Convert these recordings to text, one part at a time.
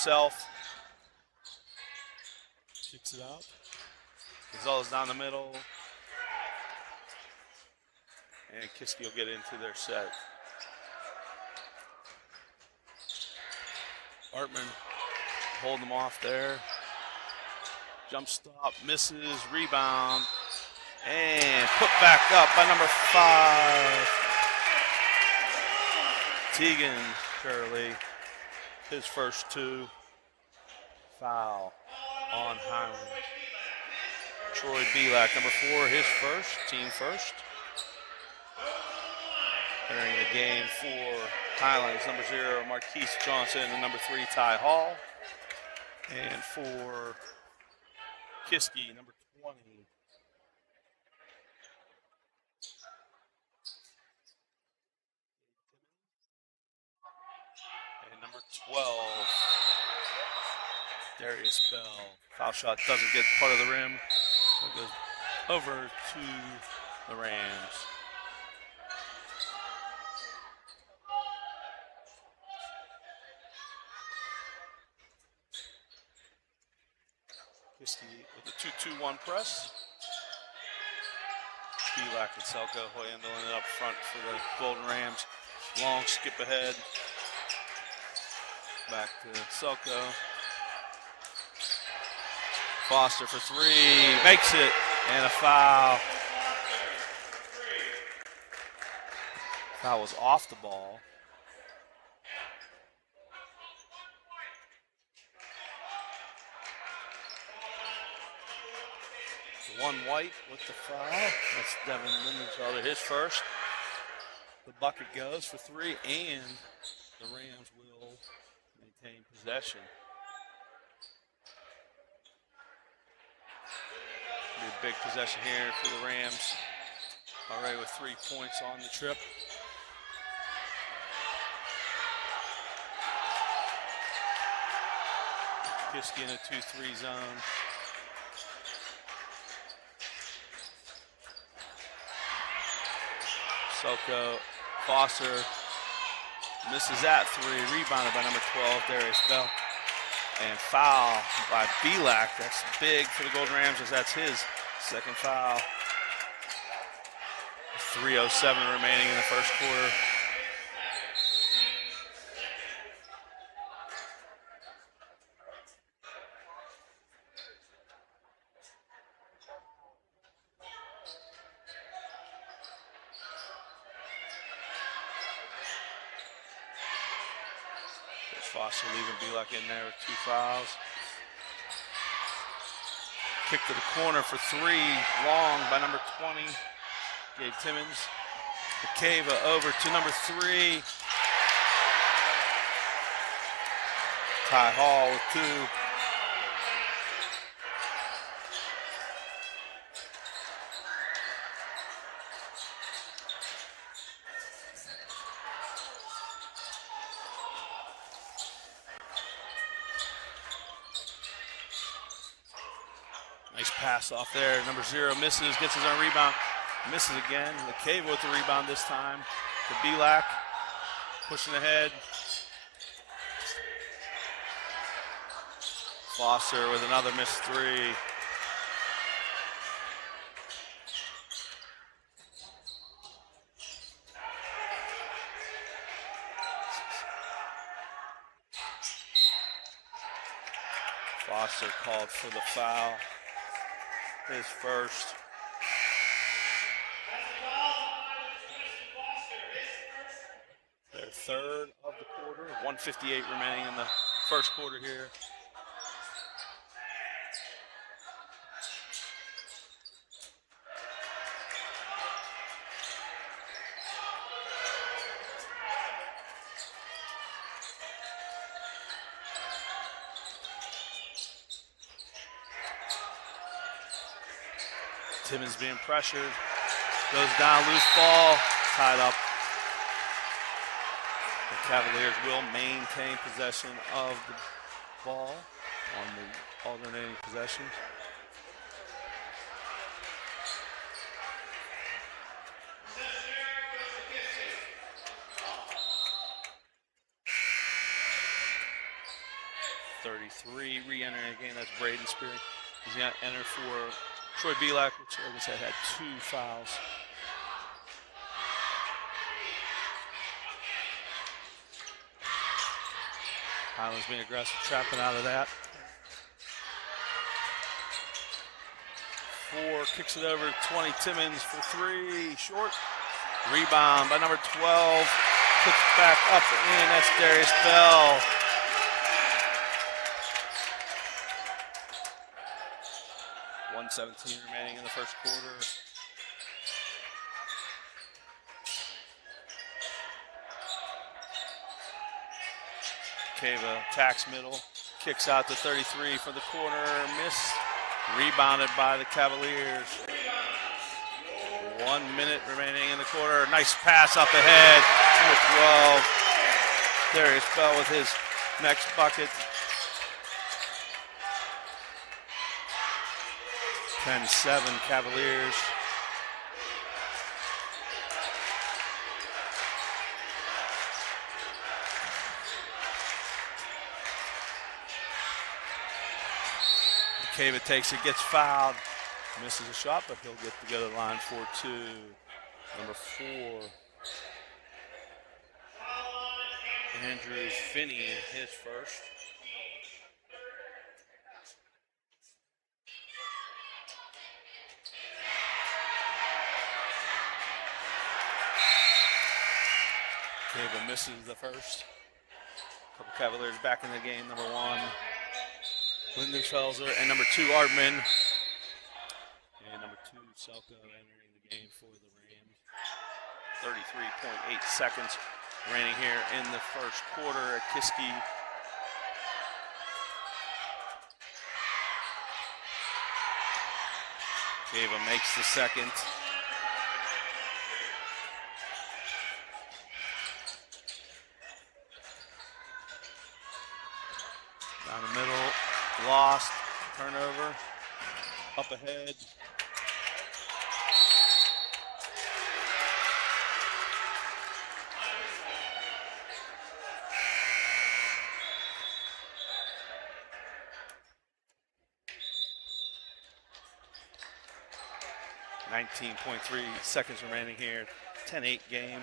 himself. Kicks it out. Gonzalez down the middle. And Kiski will get into their set. Hartman holding them off there. Jump stop, misses, rebound, and put back up by number 5. Tegan Curley, his first 2. Foul on Highlands. Troy Belak, number 4, his first, team first. Entering the game for Highlands, number 0, Marquise Johnson, and number 3, Ty Hall. And for Kiski, number 20. And number 12, Darius Bell. Foul shot doesn't get part of the rim, so it goes over to the Rams. Kiski with the 2-2-1 press. Belak and Selko handling it up front for the Golden Rams. Long skip ahead. Back to Selko. Foster for 3, makes it, and a foul. Foul was off the ball. One white with the foul. That's Devin Lindenfelder, his first. The bucket goes for 3, and the Rams will maintain possession. Be a big possession here for the Rams. Already with 3 points on the trip. Kiski in a 2-3 zone. Selko, Foster misses that 3, rebounded by number 12, Darius Bell. And foul by Belak. That's big for the Golden Rams as that's his second foul. 3:07 remaining in the first quarter. Foster leaving Belak in there with 2 fouls. Kick to the corner for 3, long by number 20, Gabe Timmons. McCava over to number 3, Ty Hall with 2. Nice pass off there. Number 0 misses, gets his own rebound, misses again. McCava with the rebound this time to Belak, pushing ahead. Foster with another missed 3. Foster called for the foul. His first. Their third of the quarter. 1:58 remaining in the first quarter here. Timmons being pressured, goes down, loose ball, tied up. The Cavaliers will maintain possession of the ball on the alternating possessions. 33, re-entering again. That's Braden Spear. He's going to enter for Troy Belak, which, like I said, had 2 fouls. Highlands being aggressive, trapping out of that. 4, kicks it over to 20, Timmons for 3, short. Rebound by number 12, kicks back up and in, that's Darius Bell. .117 remaining in the first quarter. Cava attacks middle, kicks out to 33 from the corner, missed. Rebounded by the Cavaliers. 1 minute remaining in the quarter. Nice pass up ahead. Number 12. Darius Bell with his next bucket. 10-7 Cavaliers. Cava takes it, gets fouled, misses a shot, but he'll get to go to the line for 2. Number 4. Andrew Finney, his first. Cava misses the first. Couple Cavaliers back in the game. Number 1. Lindenfelser and number 2 Ardman, and number 2 Selko entering the game for the Rams. 33.8 seconds remaining here in the first quarter at Kiski. Cava makes the second. Down the middle. Lost, turnover, up ahead. .3 seconds remaining here. 10-8 game.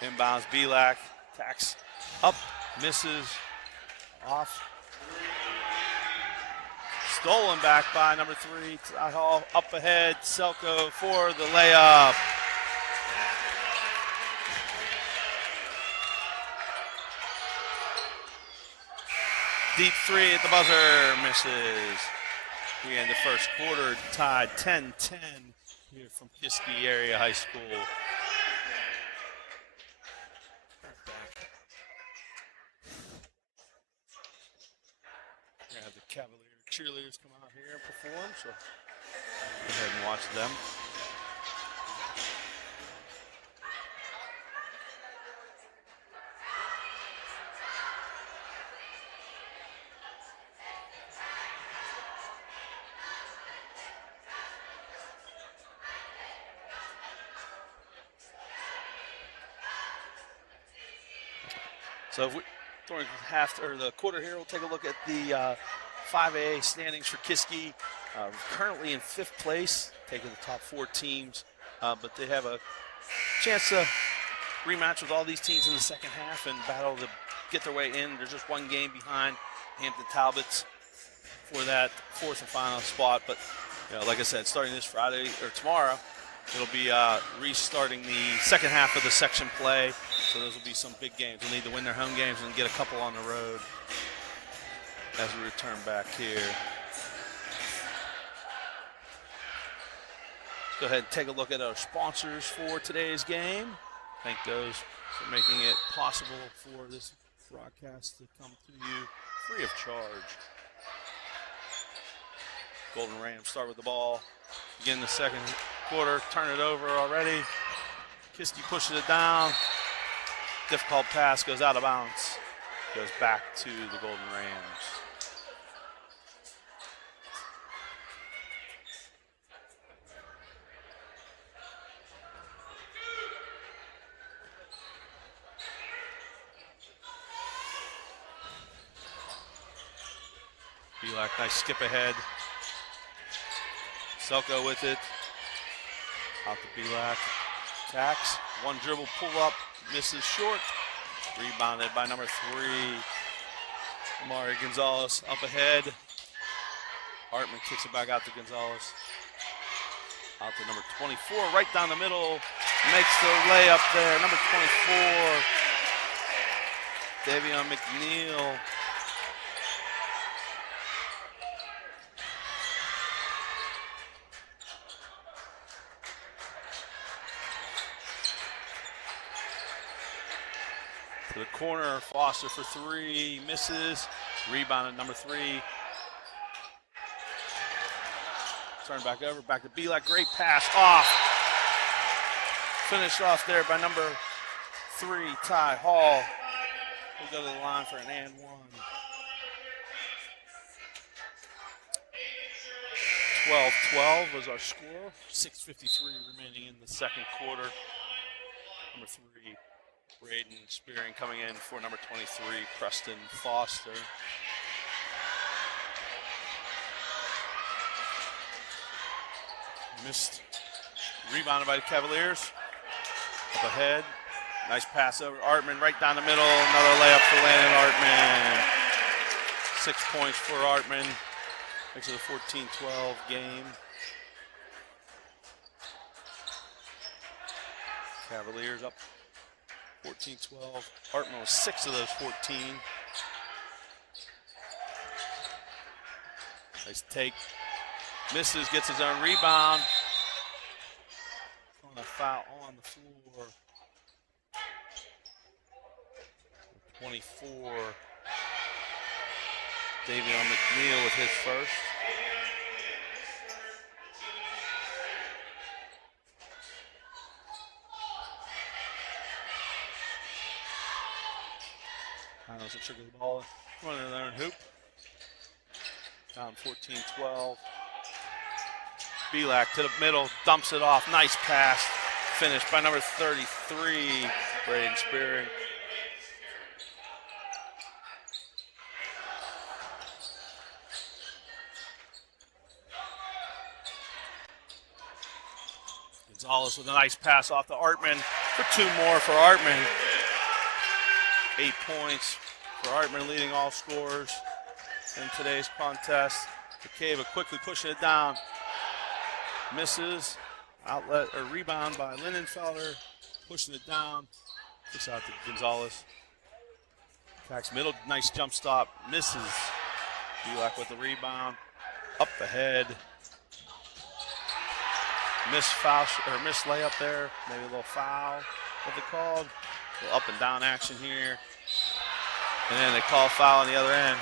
Inbounds, Belak. Attacks up, misses, off. Stolen back by number 3, Ty Hall. Up ahead, Selko for the layup. Deep 3 at the buzzer, misses. We end the first quarter tied 10-10 here from Kiski Area High School. Have the Cavalier cheerleaders come out here and perform, so go ahead and watch them. So during the quarter here, we'll take a look at the 5A standings for Kiski. Currently in 5th place, taking the top 4 teams, but they have a chance to rematch with all these teams in the second half and battle to get their way in. They're just 1 game behind Hampton Talbots for that 4th and final spot. But like I said, starting this Friday or tomorrow, it'll be restarting the second half of the section play. So those will be some big games. They'll need to win their home games and get a couple on the road as we return back here. Let's go ahead and take a look at our sponsors for today's game. Thank those for making it possible for this broadcast to come to you free of charge. Golden Rams start with the ball. Begin the second quarter, turn it over already. Kiski pushes it down. Difficult pass goes out of bounds. Goes back to the Golden Rams. Belak, nice skip ahead. Selko with it. Out to Belak. Tax. One dribble pull up. Misses short. Rebounded by number 3. Amari Gonzalez up ahead. Hartman kicks it back out to Gonzalez. Out to number 24, right down the middle. Makes the layup there. Number 24, Davion McNeil. To the corner, Foster for 3, misses. Rebounded number 3. Turn back over, back to Belak. Great pass off. Finished off there by number 3, Ty Hall. We'll go to the line for an and one. 12-12 was our score. 6:53 remaining in the second quarter. Number 3, Braden Spearing coming in for number 23, Preston Foster. Missed. Rebounded by the Cavaliers. Up ahead. Nice pass over Artman right down the middle. Another layup for Landon Artman. 6 points for Artman. Makes it a 14-12 game. Cavaliers up 14-12. Artman was 6 of those 14. Nice take. Misses, gets his own rebound. On a foul on the floor. 24. Davion McNeil with his first. Highlands will trigger the ball. Running their own hoop. Down 14-12. Belak to the middle, dumps it off. Nice pass. Finished by number 33, Braden Spearing. Gonzalez with a nice pass off to Artman for 2 more for Artman. 8 points for Artman, leading all scorers in today's contest. Takeva quickly pushing it down. Misses. Outlet or rebound by Linenfelder. Pushing it down. Kicks out to Gonzalez. Attacks middle. Nice jump stop. Misses. Belak with the rebound. Up ahead. Missed foul or missed layup there. Maybe a little foul. What they called. A little up and down action here. And then they call foul on the other end.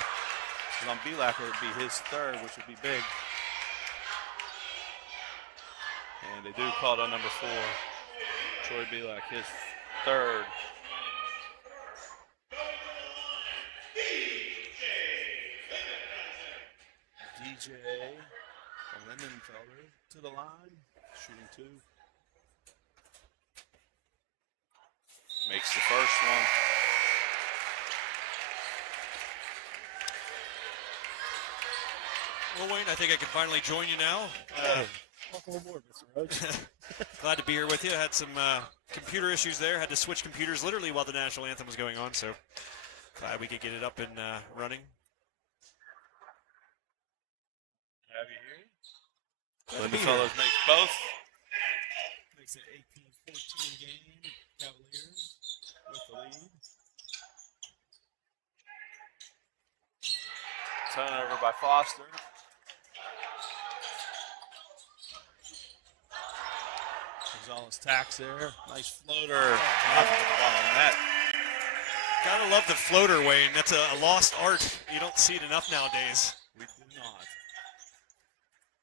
And on Belak, it would be his 3rd, which would be big. And they do call it on number 4. Troy Belak, his 3rd. DJ Linenfelder to the line, shooting 2. Makes the first one. Well, Wayne, I think I can finally join you now. Welcome aboard, Mr. Roach. Glad to be here with you. Had some computer issues there. Had to switch computers literally while the national anthem was going on, so glad we could get it up and running. Have you here? Linenfelder makes both. Makes it 18-14 game. Cavaliers with the lead. Turnover by Foster. Gonzalez tacks there. Nice floater. Nothing at the bottom of the net. Gotta love the floater, Wayne. That's a lost art. You don't see it enough nowadays. We do not.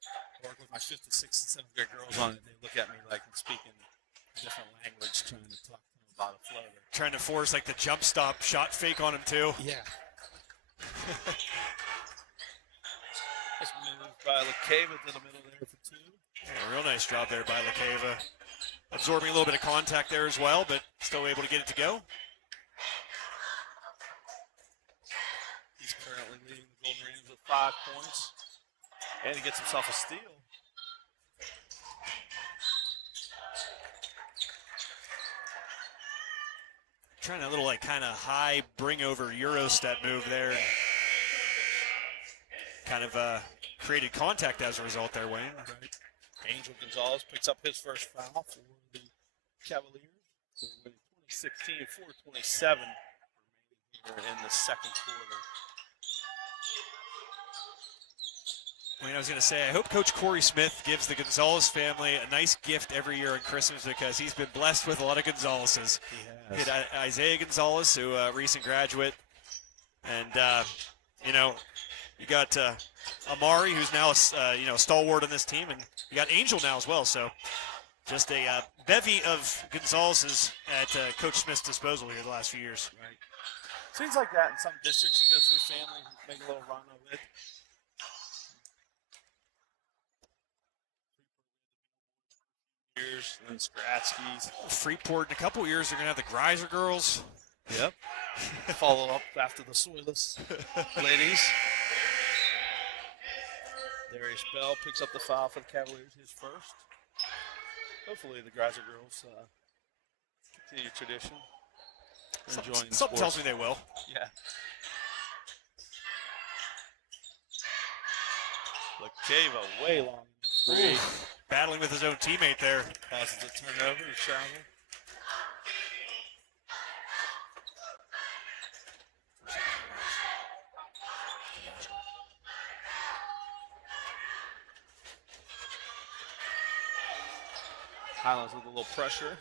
I work with my 5th, 6th, and 7th grade girls on it. They look at me like I'm speaking a different language, trying to talk to them about a floater. Trying to force like the jump stop shot fake on him too. Yeah. Nice move by LaCava to the middle there for 2. Yeah, real nice job there by LaCava. Absorbing a little bit of contact there as well, but still able to get it to go. He's currently leading the Golden Rams with 5 points. And he gets himself a steal. Trying a little like kind of high bring over Euro step move there. Kind of created contact as a result there, Wayne. Right. Angel Gonzalez picks up his first foul for the Cavaliers. So winning 2016, 4:27 remaining here in the second quarter. I was going to say, I hope Coach Corey Smith gives the Gonzalez family a nice gift every year on Christmas because he's been blessed with a lot of Gonzaleses. He has. He had Isaiah Gonzalez, who recent graduate, and you got Amari, who's now a stalwart on this team, and you got Angel now as well. So just a bevy of Gonzaleses at Coach Smith's disposal here the last few years. Right. Seems like that in some districts. You go to a family, make a little run of it. Years and Skratsky's. Freeport in a couple years, they're going to have the Greiser girls. Yep. Follow up after the Soyless ladies. Darius Bell picks up the foul for the Cavaliers, his first. Hopefully the Greiser girls continue tradition. Something tells me they will. Yeah. Lacava way long. Three. Battling with his own teammate there. Causes a turnover to travel. Highlands with a little pressure.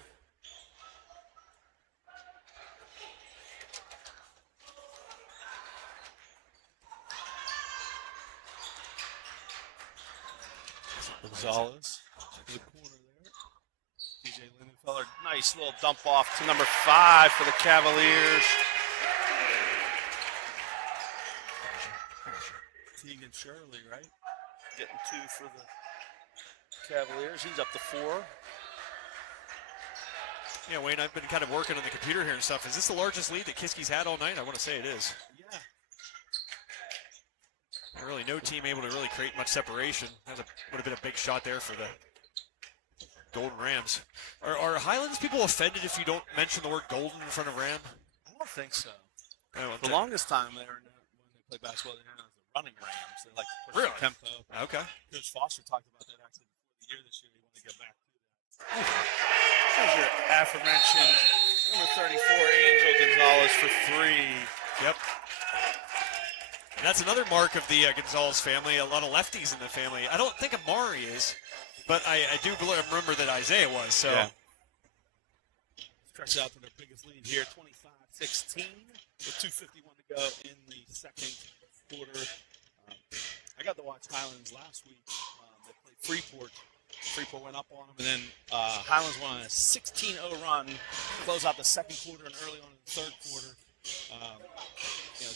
Gonzalez to the corner there. DJ Lindenfeller, nice little dump off to number 5 for the Cavaliers. Tegan Shirley, right? Getting 2 for the Cavaliers. He's up to 4. Yeah, Wayne, I've been kind of working on the computer here and stuff. Is this the largest lead that Kiski's had all night? I want to say it is. Yeah. Really, no team able to really create much separation. That would have been a big shot there for the Golden Rams. Are Highlands people offended if you don't mention the word Golden in front of Ram? I don't think so. Oh, the longest time when they play basketball, they're known as the running Rams. They like to push the tempo. Okay. Coach Foster talked about that actually before the year this year. He wanted to get back to that. There's your aforementioned number 34, Angel Gonzalez for 3. Yep. And that's another mark of the Gonzalez family, a lot of lefties in the family. I don't think Amari is, but I do remember that Isaiah was. So yeah. Stretch out to their biggest lead here, 25-16, with 2:51 to go in the second quarter. I got to watch Highlands last week. They played Freeport. Freeport went up on them, and then Highlands went on a 16-0 run, close out the second quarter and early on in the third quarter.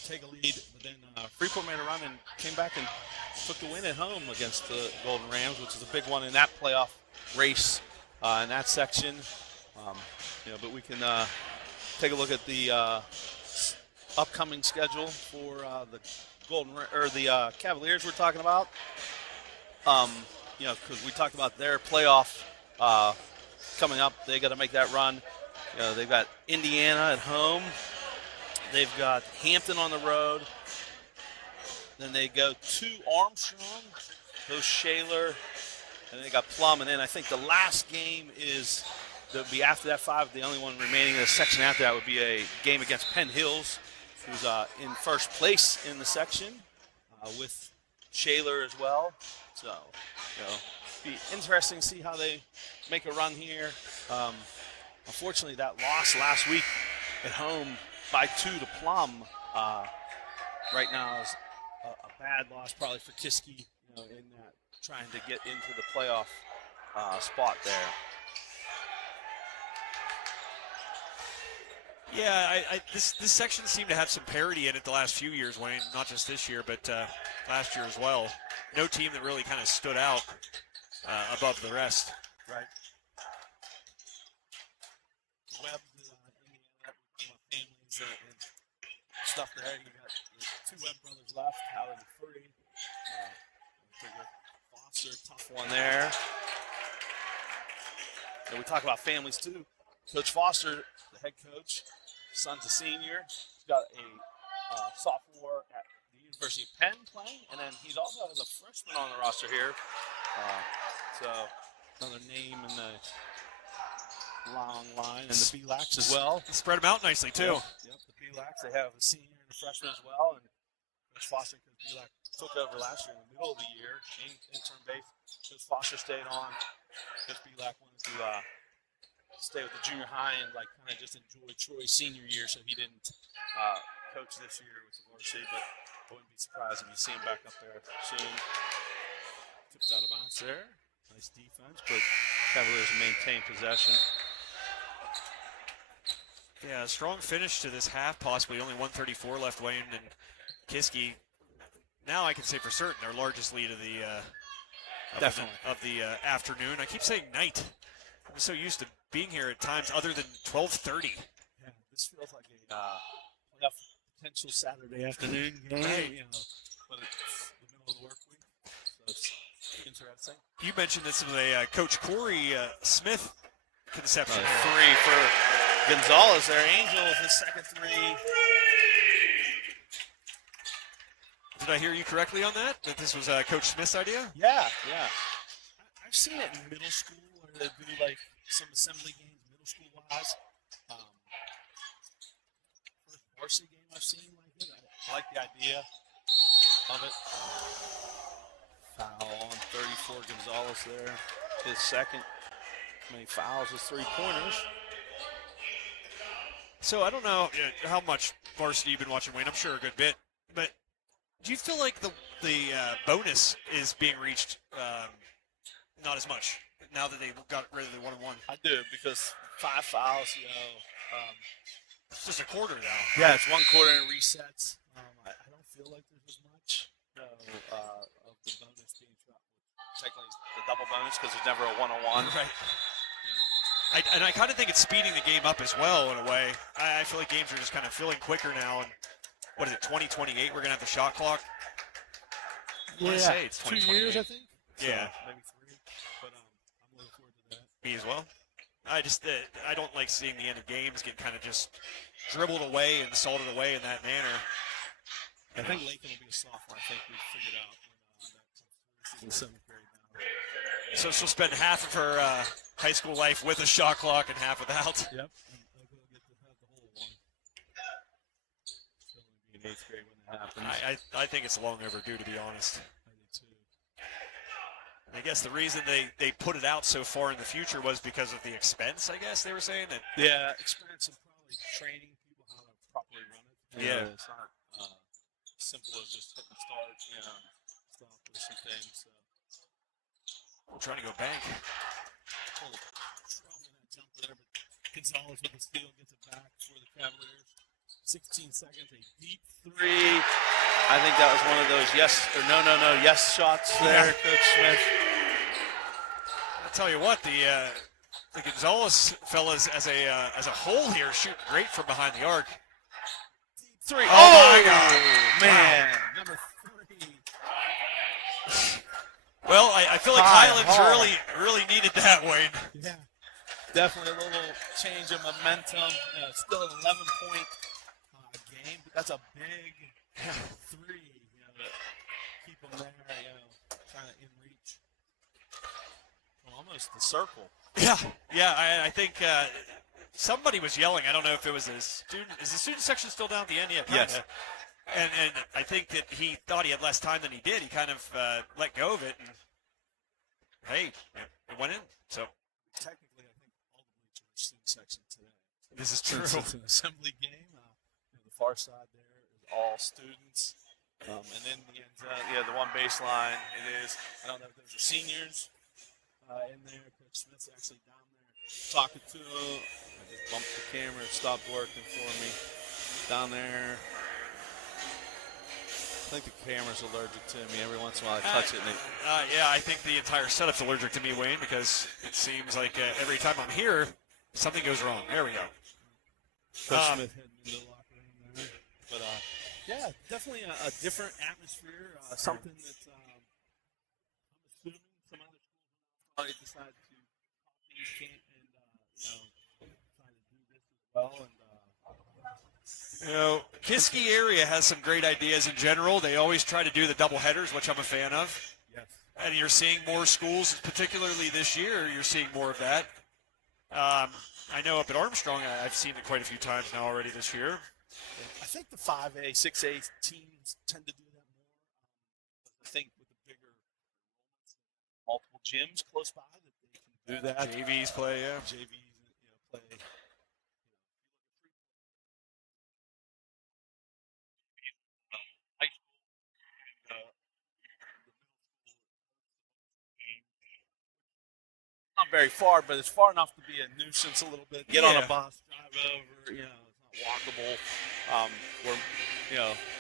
Take a lead, but then Freeport made a run and came back and took the win at home against the Golden Rams, which is a big one in that playoff race in that section. But we can take a look at the upcoming schedule for the Cavaliers we're talking about. Because we talked about their playoff coming up, they got to make that run. They've got Indiana at home. They've got Hampton on the road. Then they go to Armstrong, host Shaler, and they got Plum. And then I think the last game that'll be after that 5. The only one remaining in the section after that would be a game against Penn Hills, who's in first place in the section with Shaler as well. So, be interesting to see how they make a run here. Unfortunately, that loss last week at home by 2 to Plum right now is a bad loss probably for Kiski, in that trying to get into the playoff spot there. Yeah, this section seemed to have some parity in it the last few years, Wayne. Not just this year, but last year as well. No team that really kind of stood out above the rest. Right. Webb, families and stuff there. You got 2 Webb brothers left, Howard and 3. one there. And we talk about families too. Coach Foster, the head coach, son's a senior. He's got a sophomore at the University of Penn playing, and then he's also has a freshman on the roster here. So another name in the long line, and the B-Lax as well. Spread them out nicely too. Yep, the B-Lax. They have a senior and a freshman as well, and Coach Foster and Coach B-Lax took over last year in the middle of the year, intern base. Coach Foster stayed on. Coach B-Lax wanted to stay with the junior high and like kind of just enjoy Troy's senior year, so he didn't coach this year with the Varsity. But I wouldn't be surprised if you see him back up there soon. Tipped out of bounds there. Nice defense, but Cavaliers maintain possession. Yeah, a strong finish to this half, possibly only 134 left. Wayne and Kiski, now I can say for certain, their largest lead of the afternoon. I keep saying night. I'm so used to being here at times other than 12:30. Yeah, this feels like a playoff potential Saturday afternoon game. Right. You know, but it's the middle of the work week, so it's interesting. You mentioned this was a Coach Corey Smith conception. Three for Gonzalez there. Angel with his second three. Did I hear you correctly on that? That this was Coach Smith's idea? Yeah. I've seen it in middle school where they do like some assembly games, middle school wise. First varsity game I've seen like it. I like the idea of it. Foul on 34, Gonzalez there. His second. Many fouls as 3-pointers. So I don't know how much varsity you've been watching, Wayne. I'm sure a good bit. But do you feel like the bonus is being reached not as much now that they got rid of the 1-on-1? I do, because 5 fouls, it's just a quarter now. Yeah, it's 1 quarter and resets. I don't feel like there's as much of the bonus being dropped. Technically, the double bonus because there's never a 1-on-1. Right. I kind of think it's speeding the game up as well in a way. I feel like games are just kind of feeling quicker now. And what is it, 2028? We're going to have the shot clock? Yeah, say it's 2 years, I think. Yeah. So maybe 3. But I'm looking forward to that. Me as well. I don't like seeing the end of games get kind of just dribbled away and salted away in that manner. I think Lakin will be a sophomore. I think we figured out that in 7th grade now. So she'll spend half of her high school life with a shot clock and half without. Yep. And they'll get to have the whole one. She'll only be in 8th grade when that happens. I think it's long overdue, to be honest. I do too. I guess the reason they put it out so far in the future was because of the expense, I guess they were saying. That Yeah, experience and probably training people how to properly run it. Yeah. It's not simple as just hit and start, stop or some things. So. we're trying to go bank. Trouble in that jumper there, but Gonzalez with the steal gets it back for the Cavaliers. 16 seconds, a deep 3. I think that was one of those yes shots there, Coach Smith. I'll tell you what, the Gonzalez fellas as a whole here shooting great from behind the arc. Deep 3. Oh my God, man! Wow. Number 3. Well, I feel like Highlands really needed that, Wayne. Yeah, definitely a little change of momentum. Still an 11-point game, but that's a big 3. To keep them there, kind of in reach. Well, almost the circle. Yeah. I think somebody was yelling. I don't know if it was a student. Is the student section still down at the end? Yeah, kinda. Yes. And I think that he thought he had less time than he did. He kind of let go of it, and hey, it went in. So Technically, I think all the bleachers are student section today. this is true. Since it's an assembly game. The far side there is all students. And then the end zone, the one baseline, it is. I don't know if there's seniors in there. Coach Smith's actually down there talking to him. I just bumped the camera. It stopped working for me. Down there. I think the camera's allergic to me. Every once in a while I touch it. And Yeah, I think the entire setup's allergic to me, Wayne, because it seems like every time I'm here, something goes wrong. There we go. Coach Smith heading into the locker room there. But, yeah, definitely a different atmosphere. Something that I'm assuming some other They decided to copy and try to do this as well. And Kiski area has some great ideas in general. They always try to do the double headers, which I'm a fan of. yes, And you're seeing more schools, particularly this year, you're seeing more of that. I know up at Armstrong, I've seen it quite a few times now already this year. I think the 5A, 6A teams tend to do that more. I think with the bigger multiple gyms close by that they can do that. JVs play, yeah. JVs, play. High school and not very far, but it's far enough to be a nuisance a little bit. Get on a bus, drive over. It's not walkable. Where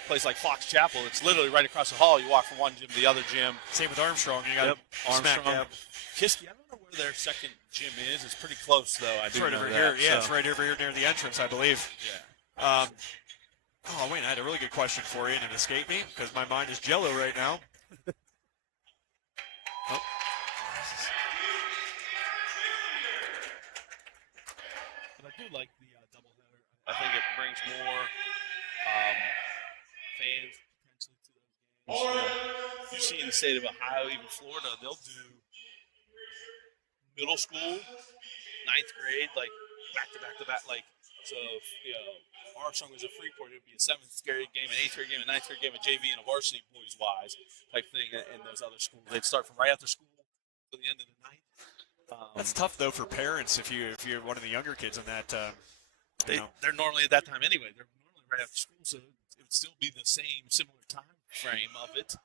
place like Fox Chapel, it's literally right across the hall. You walk from one gym to the other gym. Same with Armstrong. You got Armstrong. Kiski, I don't know where their second gym is. It's pretty close, though. It's right over here. Yeah, it's right over here near the entrance, I believe. Yeah. Oh, wait, I had a really good question for you, and it escaped me because my mind is jello right now. Oh. But I do like the doubleheader. I think it brings more fans potentially to those games. You see in the state of Ohio, even Florida, they'll do middle school, 9th grade, like back-to-back, like, so, Armstrong was a Freeport, it would be a 7th grade game, an 8th grade game, a 9th grade game, a JV, and a varsity boys-wise type thing in those other schools. They'd start from right after school to the end of the night. That's tough, though, for parents if you're one of the younger kids in that. They're normally at that time anyway. They're normally right after school, so it would still be the similar time frame of it.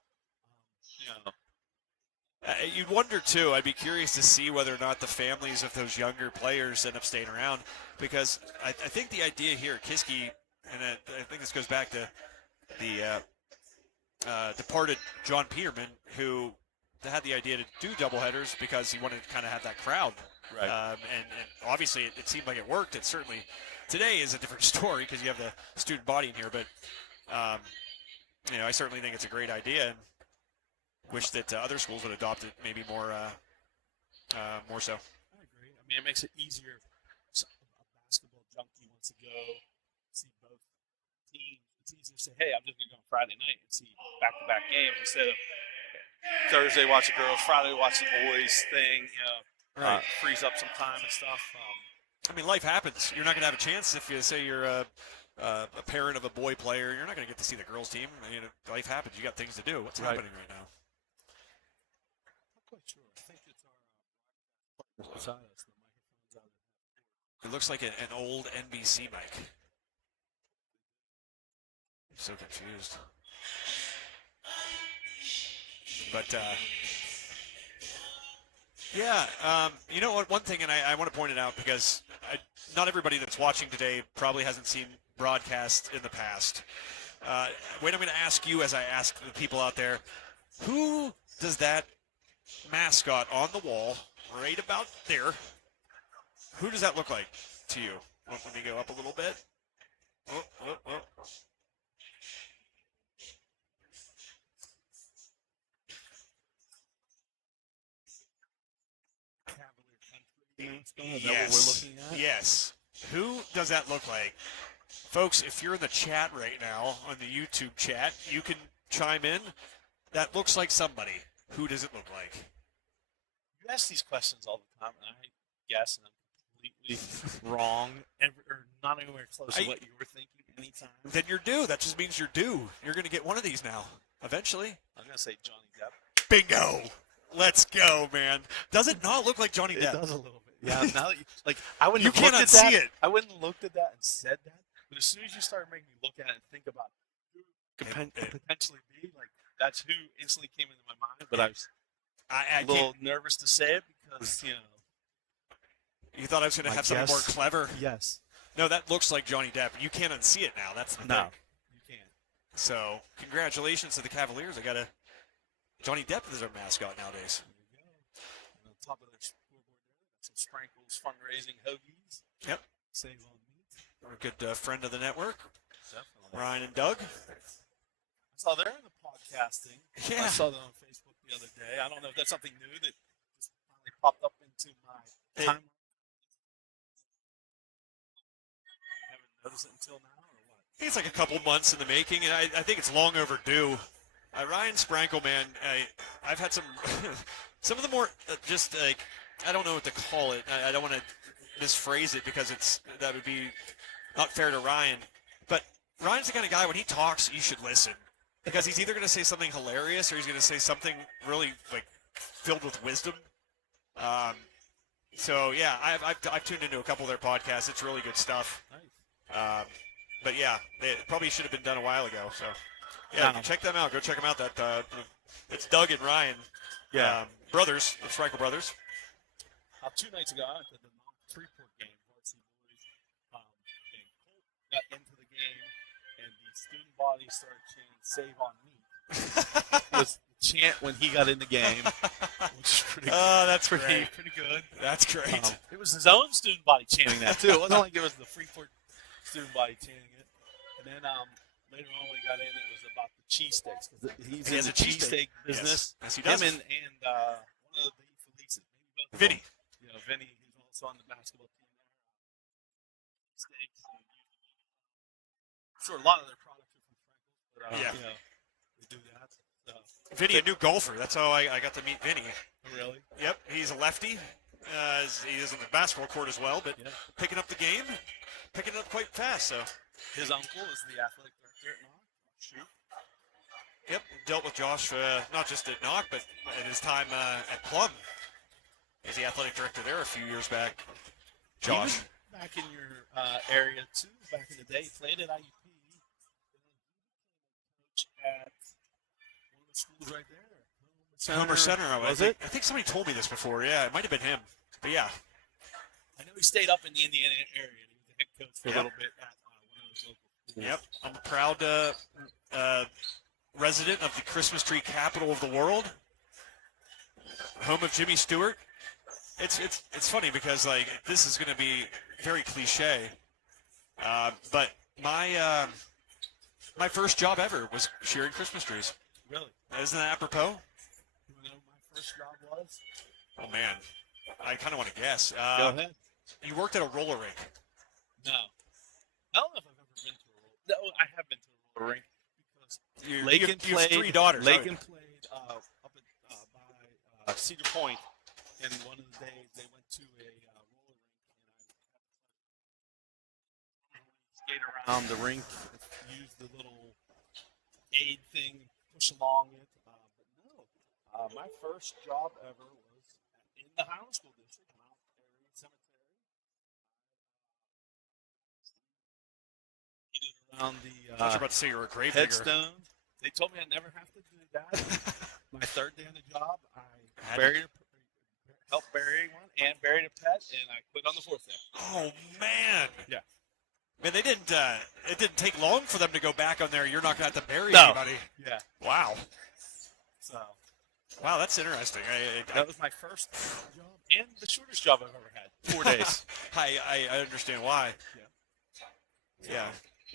You'd wonder, too. I'd be curious to see whether or not the families of those younger players end up staying around, because I think the idea here at Kiski, and I think this goes back to the departed John Peterman, who had the idea to do doubleheaders because he wanted to kind of have that crowd. Right. And obviously it seemed like it worked. It certainly today is a different story because you have the student body in here, but I certainly think it's a great idea and wish that other schools would adopt it maybe more so. I agree. I mean, it makes it easier. A basketball junkie wants to go see both teams. It's easier to say, hey, I'm just going to go on Friday night and see back-to-back games instead of Thursday watch the girls, Friday watch the boys thing. Right. Frees up some time and stuff. I mean, life happens. You're not going to have a chance if you say you're a parent of a boy player. You're not going to get to see the girls team. I mean, life happens. You got things to do. What's happening right now? Not quite sure. I think it's our beside us. The microphone's out of It looks like an old NBC mic. I'm so confused. But, you know what? One thing, and I want to point it out because not everybody that's watching today probably hasn't seen broadcast in the past. Wait, I'm going to ask you as I ask the people out there, who does that mascot on the wall right about there, who does that look like to you? Let me go up a little bit. Oh. Is that what we're looking at? Yes. Who does that look like? Folks, if you're in the chat right now, on the YouTube chat, you can chime in. That looks like somebody. Who does it look like? You ask these questions all the time, and I guess, and I'm completely wrong, or not anywhere close to what you were thinking anytime. Then you're due. That just means you're due. You're going to get one of these now, eventually. I'm going to say Johnny Depp. Bingo! Let's go, man. Does it not look like Johnny Depp? It does a little bit. Yeah, now that I wouldn't you have looked cannot at see that. it. I wouldn't have looked at that and said that. But as soon as you started making me look at it and think about who could potentially be, like, that's who instantly came into my mind. But I was a little nervous to say it because, You thought I was going to have something more clever? Yes. No, that looks like Johnny Depp. You can't unsee it now. That's the thing. You can't. So, congratulations to the Cavaliers. Johnny Depp is their mascot nowadays. There you go. And on top of their scoreboard there, some Sprinkles fundraising hoagies. Yep. Save on meat. We're a good friend of the network. Definitely. Ryan and Doug. I saw they're in the podcasting. Yeah. I saw them on Facebook the other day. I don't know if that's something new that just finally popped up into my Hey. timeline. Haven't noticed it until now, or what? I think it's like a couple months in the making, and I think it's long overdue. Ryan Sprankle, man, I've had some some of the more just like I don't know what to call it. I don't want to misphrase it because that would be not fair to Ryan. But Ryan's the kind of guy when he talks, you should listen because he's either going to say something hilarious or he's going to say something really like filled with wisdom. So yeah, I've tuned into a couple of their podcasts. It's really good stuff. Nice. But yeah, it probably should have been done a while ago. So yeah, check them out. Go check them out. That it's Doug and Ryan, brothers, the Sprankle brothers. 2 nights ago, I went to the Freeport game. Varsity boys got into the game, and the student body started chanting "Save on me." It was the chant when he got in the game, which is pretty. That's pretty great. good. That's great. It was his own student body chanting that too. It wasn't like it was the Freeport student body chanting it. And then later on when he got in, it was about the cheesesteaks. He's He in has the a cheesesteak cheesesteak business. Yes, he does. Him and one of the Felices, maybe both of Vinny. them. Vinny, who's also on the basketball team there. Steaks. Sure, a lot of their products are from Franklin's, but they do that. So. Vinny, a new golfer. That's how I got to meet Vinny. Really? Yep, he's a lefty. He is on the basketball court as well, but picking up the game, picking it up quite fast. So his uncle is the athletic director at Knox. Shoot. Yep, dealt with Josh not just at Knock, but at his time at Plum. As the athletic director there a few years back. Josh. He was back in your area too, back in the day. He played at IUP. Coach at one of the schools right there. Homer Center. Was it? I think somebody told me this before. Yeah, it might have been him. But yeah. I know he stayed up in the Indiana area. He was the head coach for a little bit at one of those local schools. Yep, I'm a proud resident of the Christmas tree capital of the world, home of Jimmy Stewart. It's funny because like this is going to be very cliche, but my my first job ever was shearing Christmas trees. Really? Isn't that apropos? You know what my first job was? Oh man, I kind of want to guess. Go ahead. You worked at a roller rink. No. I don't know if I've ever been to a roller. No, I have been to a roller rink because You have 3 daughters. Lakin played up at, by Cedar Point, and one of the days they went to a roller rink, and I skate around the rink, use the little aid thing, push along it. But no, my first job ever was in the Highlands School District, Mount Airy Cemetery. Around the I thought you were about to say you were a grave digger. headstone. They told me I'd never have to do that. My third day on the job, I helped bury one and buried a pet, and I quit on the 4th day. Oh man. Yeah. Man, they didn't. It didn't take long for them to go back on there. You're not going to have to bury No. anybody. Yeah. Wow. So Wow, that's interesting. that was my first job and the shortest job I've ever had. 4 days. I understand why. Yeah.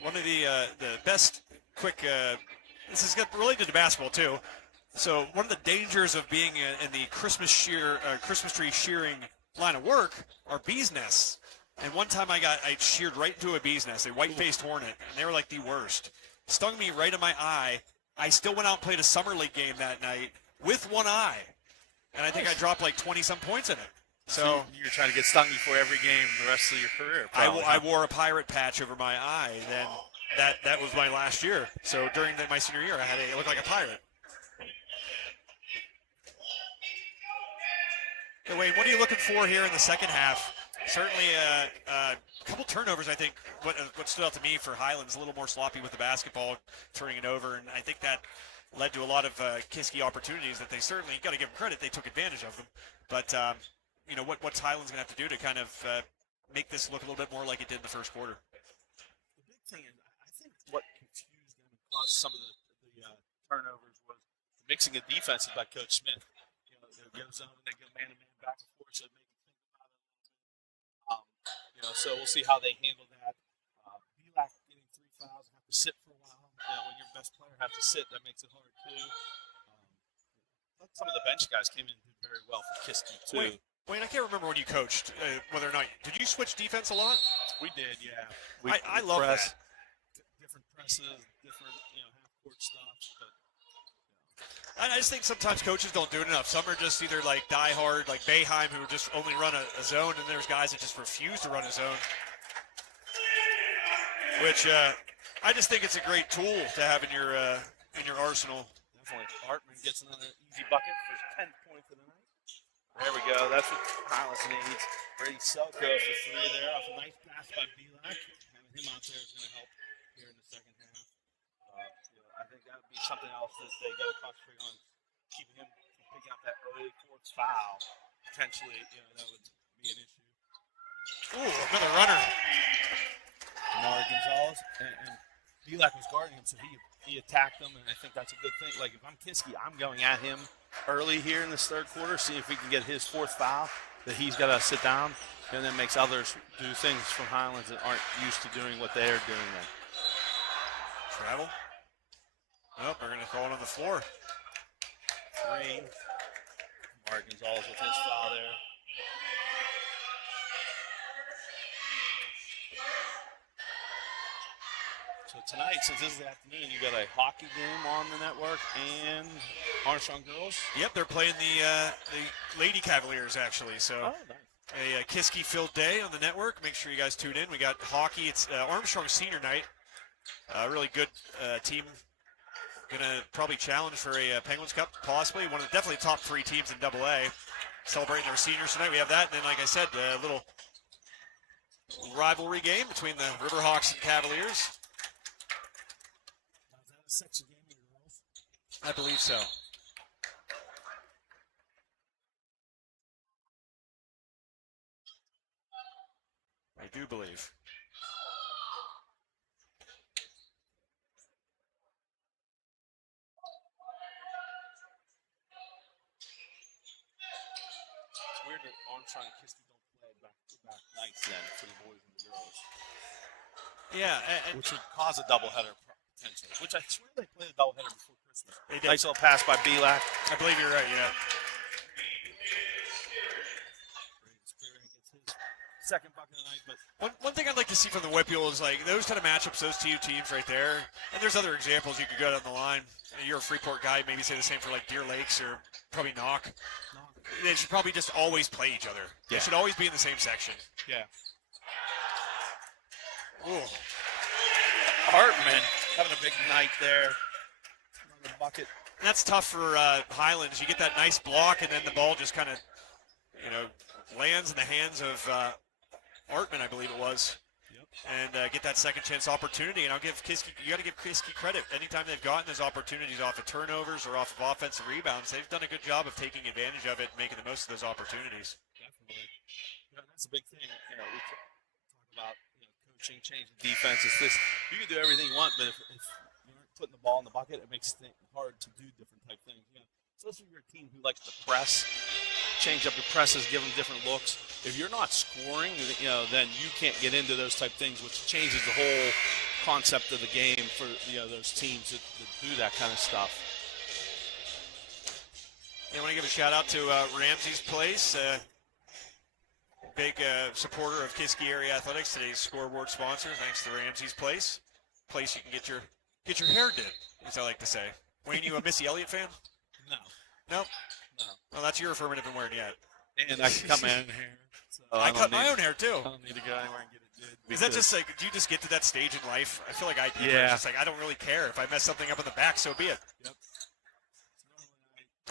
One of the best quick. This is related to basketball too. So one of the dangers of being in the Christmas tree shearing line of work are bees nests. And one time I sheared right into a bee's nest, a white-faced hornet, and they were like the worst. Stung me right in my eye. I still went out and played a summer league game that night with one eye, and I think I dropped like 20-some points in it. So you're trying to get stung before every game the rest of your career. I wore a pirate patch over my eye. Then that was my last year. So during my senior year, I looked like a pirate. Hey, Wayne, what are you looking for here in the second half? Certainly a couple turnovers, I think, what stood out to me for Highlands, a little more sloppy with the basketball, turning it over, and I think that led to a lot of Kiski opportunities that they certainly, got to give them credit, they took advantage of them. But, what's Highlands going to have to do to kind of make this look a little bit more like it did in the first quarter? The big thing is, I think what confused them and caused some of the turnovers was the mixing of defenses by Coach Smith. They'll go zone, they go man-to-man back and forth, so it makes you think about it. So we'll see how they handle that. Belak getting 3 fouls, have to sit for a while. When your best player has to sit, that makes it hard too. Some of the bench guys came in and did very well for Kiski too. Wait, Wayne, I can't remember when you coached, whether or not, did you switch defense a lot? We did, yeah. I love press, that. Different presses, different half-court stops, but. I just think sometimes coaches don't do it enough. Some are just either like die hard, like Boeheim, who just only run a zone, and there's guys that just refuse to run a zone. Which I just think it's a great tool to have in your arsenal. Definitely. Hartman gets another easy bucket for his 10th point of the night. There we go. That's what Highlands needs. Brady Selko for three there off a nice pass by Belak. Having him out there is going to help here in the second half. I think that would be something else that they got to concentrate on, keeping him from picking up that early fourth foul. Potentially, that would be an issue. Ooh, another runner. Amari Gonzalez and Belak was guarding him, so he attacked him, and I think that's a good thing. Like, if I'm Kiski, I'm going at him early here in this third quarter, see if we can get his fourth foul that he's got to sit down, and then makes others do things from Highlands that aren't used to doing what they're doing then. Travel. Nope, they're going to throw it on the floor. Three. Amari Gonzalez with his foul there. So tonight, since this is the afternoon, you got a hockey game on the network and Armstrong girls. Yep, they're playing the Lady Cavaliers, actually. So nice. a Kiski-filled day on the network. Make sure you guys tune in. We got hockey. It's Armstrong senior night. Really good team. Going to probably challenge for a Penguins Cup, possibly. One of the definitely top three teams in AA. Celebrating their seniors tonight. We have that. And then, like I said, a little rivalry game between the Riverhawks and Cavaliers. Section game of your girls? I believe so. I do believe. It's weird that Armstrong and Kiski don't play back-to-back nights then for the boys and the girls. Yeah. Which would cause a doubleheader potentially. Which I swear they played a doubleheader before Christmas. They did. Nice little pass by Belak. I believe you're right, yeah. Second bucket of the night, but One thing I'd like to see from the WPIAL is like those kind of matchups, those two teams right there. And there's other examples you could go down the line. You're a Freeport guy, maybe say the same for like Deer Lakes or probably Knock. They should probably just always play each other. Yeah. They should always be in the same section. yeah. Ooh. Hartman having a big night there. Another bucket. And that's tough for Highlands. You get that nice block, and then the ball just kind of, lands in the hands of Artman, I believe it was. Yep. And get that second chance opportunity. And I'll give Kiski, you got to give Kiski credit. Anytime they've gotten those opportunities off of turnovers or off of offensive rebounds, they've done a good job of taking advantage of it and making the most of those opportunities. Definitely. That's a big thing. We talk about coaching, changing defense. It's this. You can do everything you want, but if you aren't putting the ball in the bucket, it makes it hard to do different type things. Especially if you're a team who likes to press, change up your presses, give them different looks. If you're not scoring, then you can't get into those type things, which changes the whole concept of the game for those teams that do that kind of stuff. I want to give a shout out to Ramsey's Place, big supporter of Kiski Area Athletics, today's scoreboard sponsor. Thanks to Ramsey's Place you can get your hair did, as I like to say. Wayne, you a Missy Elliott fan? No. Nope. No. Well, that's your affirmative in wearing yet. And I can cut my own hair. So I cut my own hair too. I don't need to go anywhere and get it did. Is that just like, do you just get to that stage in life? I feel like I do. Yeah. It's just like, I don't really care. If I mess something up in the back, so be it. Yep.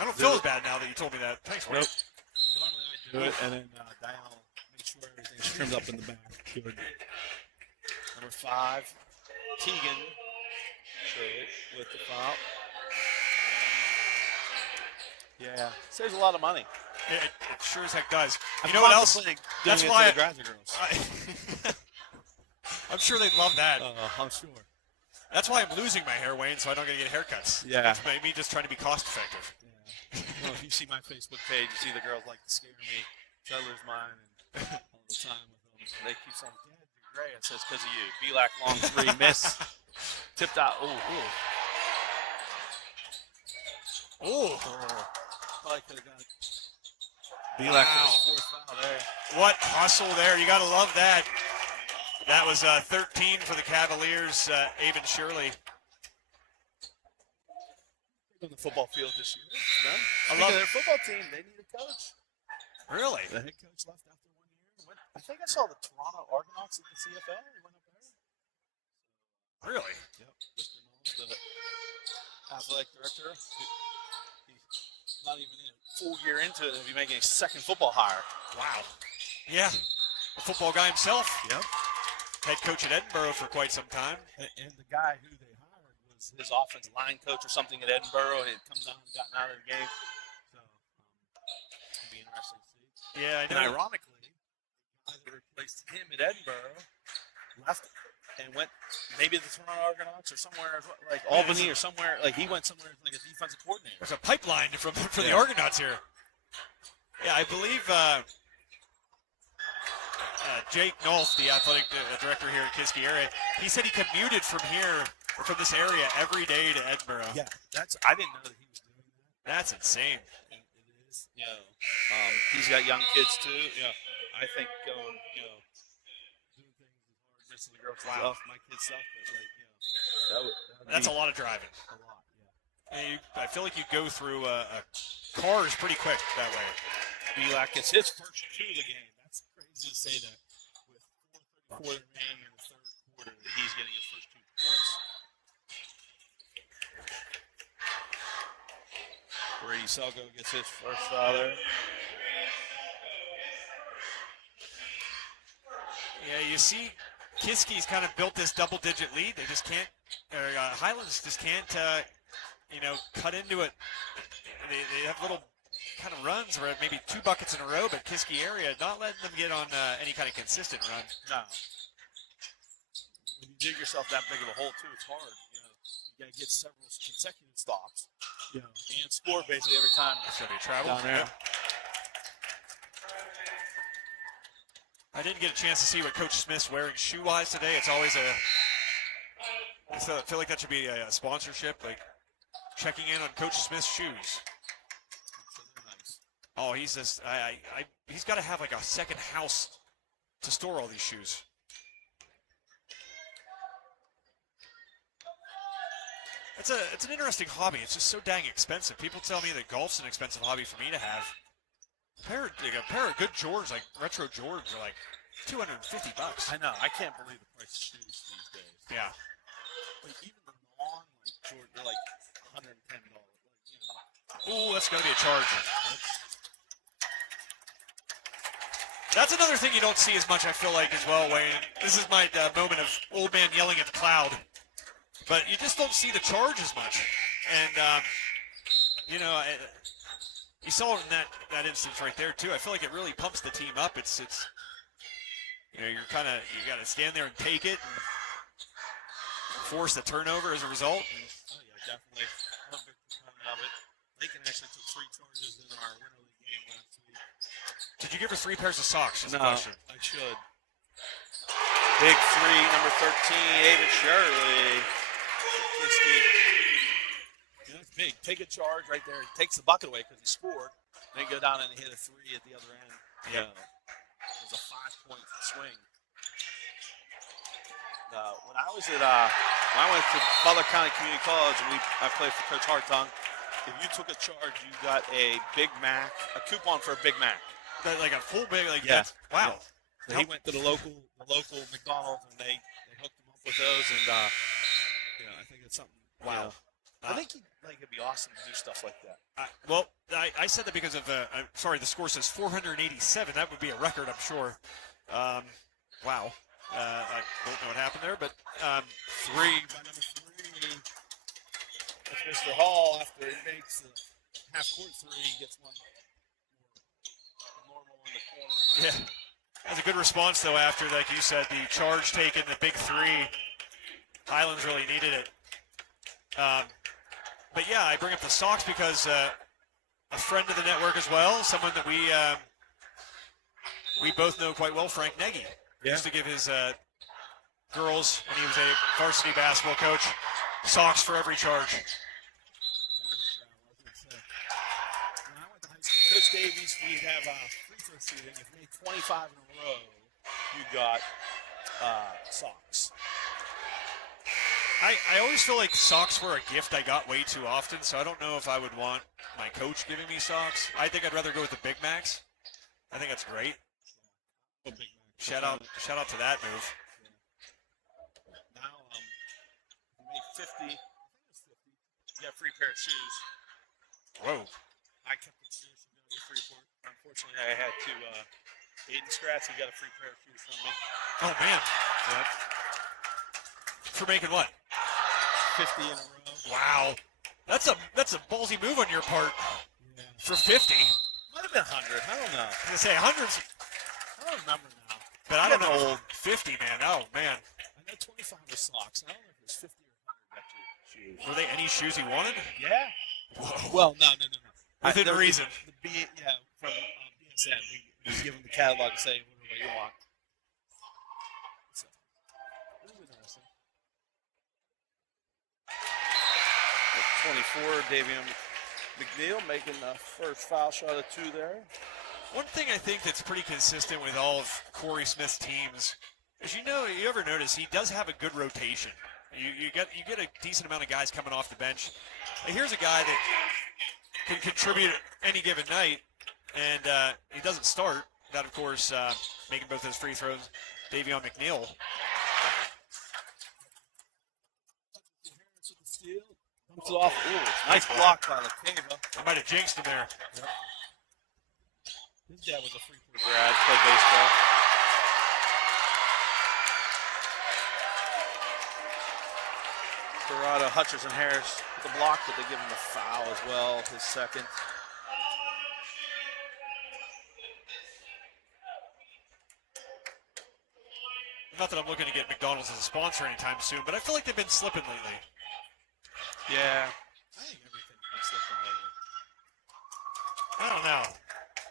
I don't feel as bad now that you told me that. Thanks, Wayne. Nope. Normally I do it, and then Diane will make sure everything's trimmed up in the back. Good. Number 5, Tegan with the foul. Yeah, saves a lot of money. It sure as heck does. I'm You know what else? contemplating That's doing it why to the Grazer girls. I'm sure they'd love that. I'm sure. That's why I'm losing my hair, Wayne, so I don't get to get haircuts. Yeah. It's me just trying to be cost effective. Yeah. Well, if you see my Facebook page, you see the girls like to scare me. So I lose mine and all the time with them. They keep saying, Dad, you're gray. I says, because of you. Belak long 3, miss. Tipped out. Ooh. Ooh. Probably could have got it. Belak Wow. his fourth foul there. What hustle there. You got to love that. That was 13 for the Cavaliers, Avon Shirley. On the football field this year. I I love love their football team. They need a coach. Really? The head coach left after 1 year. I think I saw the Toronto Argonauts in the CFL. He went up there. Really? Yep. Mr. Knowles, the athletic director. He's not even in a full year into it. He'll be making a second football hire. Wow. Yeah. A football guy himself. Yep. Head coach at Edinburgh for quite some time. And the guy who they hired was his offensive line coach or something at Edinburgh. He had come down and gotten out of the game. So it'll be interesting to see. Yeah, I And know. ironically, the guy that replaced him at Edinburgh left and went maybe the Toronto Argonauts or somewhere like Albany or somewhere. Like he went somewhere like a defensive coordinator. There's a pipeline for the Yeah. Argonauts here. Yeah, I believe Jake Nolf, the athletic director here in Kiski area, he said he commuted from here, or from this area, every day to Edinburgh. Yeah, I didn't know that he was doing that. That's insane. It is. You know, he's got young kids too. You know, I think going, you know, doing things as hard, missing the girls' stuff, my kids' stuff, but like, you know, That's a lot of driving. a lot. Yeah. And I feel like you go through cars pretty quick that way. Belak gets his first two of the game. That's crazy to say that with 4:34 remaining in the third quarter that he's getting his first 2 points. Brady Selgo gets his first foul there. Yeah, you see Kiski's kind of built this double-digit lead. They just can't, or Highlands just can't, cut into it. They have little kind of runs where maybe 2 buckets in a row, but Kiski area not letting them get on any kind of consistent run. No. When you dig yourself that big of a hole, too, it's hard. You know, you got to get several consecutive stops, you know, and score basically every time. It's going to be a travel. Down there. I didn't get a chance to see what Coach Smith's wearing shoe-wise today. It's always I feel like that should be a sponsorship, like checking in on Coach Smith's shoes. Nice. Oh, he's just, he's got to have like a second house to store all these shoes. It's an interesting hobby. It's just so dang expensive. People tell me that golf's an expensive hobby for me to have. A pair of good Jordans, like retro Jordans, are like $250. I know. I can't believe the price of shoes these days. Yeah. Like, even the long, like, Jordan, they're like $110. Like, you know. Ooh, that's going to be a charge. That's another thing you don't see as much, I feel like, as well, Wayne. This is my moment of old man yelling at the cloud. But you just don't see the charge as much. And, you saw it in that instance right there, too. I feel like it really pumps the team up. It's you got to stand there and take it and force the turnover as a result. Oh, yeah, definitely. I'm a big proponent of it. Lincoln actually took 3 charges in our winter league game last week. Did you give her 3 pairs of socks? Is the No, question. I should. Big 3, number 13, Avon Shirley. Kiski. Yeah, that's big. Take a charge right there. He takes the bucket away because he scored. Then go down and hit a 3 at the other end. Yeah. It was a 5-point swing. When I was at, when I went to Butler County Community College and I played for Coach Hartung, if you took a charge, you got a Big Mac, a coupon for a Big Mac. Like a full big, like Yeah. that. Wow. So he went to the local McDonald's and they hooked him up with those, and I think it's something. Wow. I think it'd be awesome to do stuff like that. I said that because of the score says 487. That would be a record, I'm sure. Wow. I don't know what happened there, but 3 by number 3. That's Mr. Hall after he makes the half-court 3. He gets one more normal in the corner. yeah, that's a good response though. After, like you said, the charge taken, the big 3, Highlands really needed it. But yeah, I bring up the socks because a friend of the network as well, someone that we both know quite well, Frank Nagy. He used to give his girls, when he was a varsity basketball coach, socks for every charge. When I went to high school, Coach Coach Davies, we have free throw shooting. If you made 25 in a row, you got socks. I always feel like socks were a gift I got way too often, so I don't know if I would want my coach giving me socks. I think I'd rather go with the Big Macs. I think that's great. Oh, Big Mac. Shout out to that move. Now, you made 50. I think it was 50. You got a free pair of shoes. Whoa. I kept the tradition going to free for it. Unfortunately, I had to. Aiden Scratch, he got a free pair of shoes from me. Oh man. Yep. For making what? 50 in a row. Wow. That's a ballsy move on your part. Yeah. For 50. Might have been 100. I don't know. I was gonna say hundreds, I don't remember now. but I don't know. 50, man. Oh man. I know 25 was socks. I don't know if it was 50 or 100 actually. Shoes. Were they any shoes he wanted? Yeah. Whoa. Well, no. Within There was reason. From BSN, we just give them the catalog and say whatever you want. So, it was interesting. 24, Davion McNeil making the first foul shot of 2 there. One thing I think that's pretty consistent with all of Corey Smith's teams is, you ever notice he does have a good rotation. You get a decent amount of guys coming off the bench. Here's a guy that can contribute any given night, and he doesn't start. That, of course, making both those free throws, Davion McNeil. Dumps it off. Ooh, nice block by LaCava. I might have jinxed him there. Yep. His dad was a free throw Brad play baseball. Dorado, Hutcherson, Harris with the block, but they give him a foul as well, his second. Not that I'm looking to get McDonald's as a sponsor anytime soon, but I feel like they've been slipping lately. Yeah. I think everything's been slipping lately. I don't know.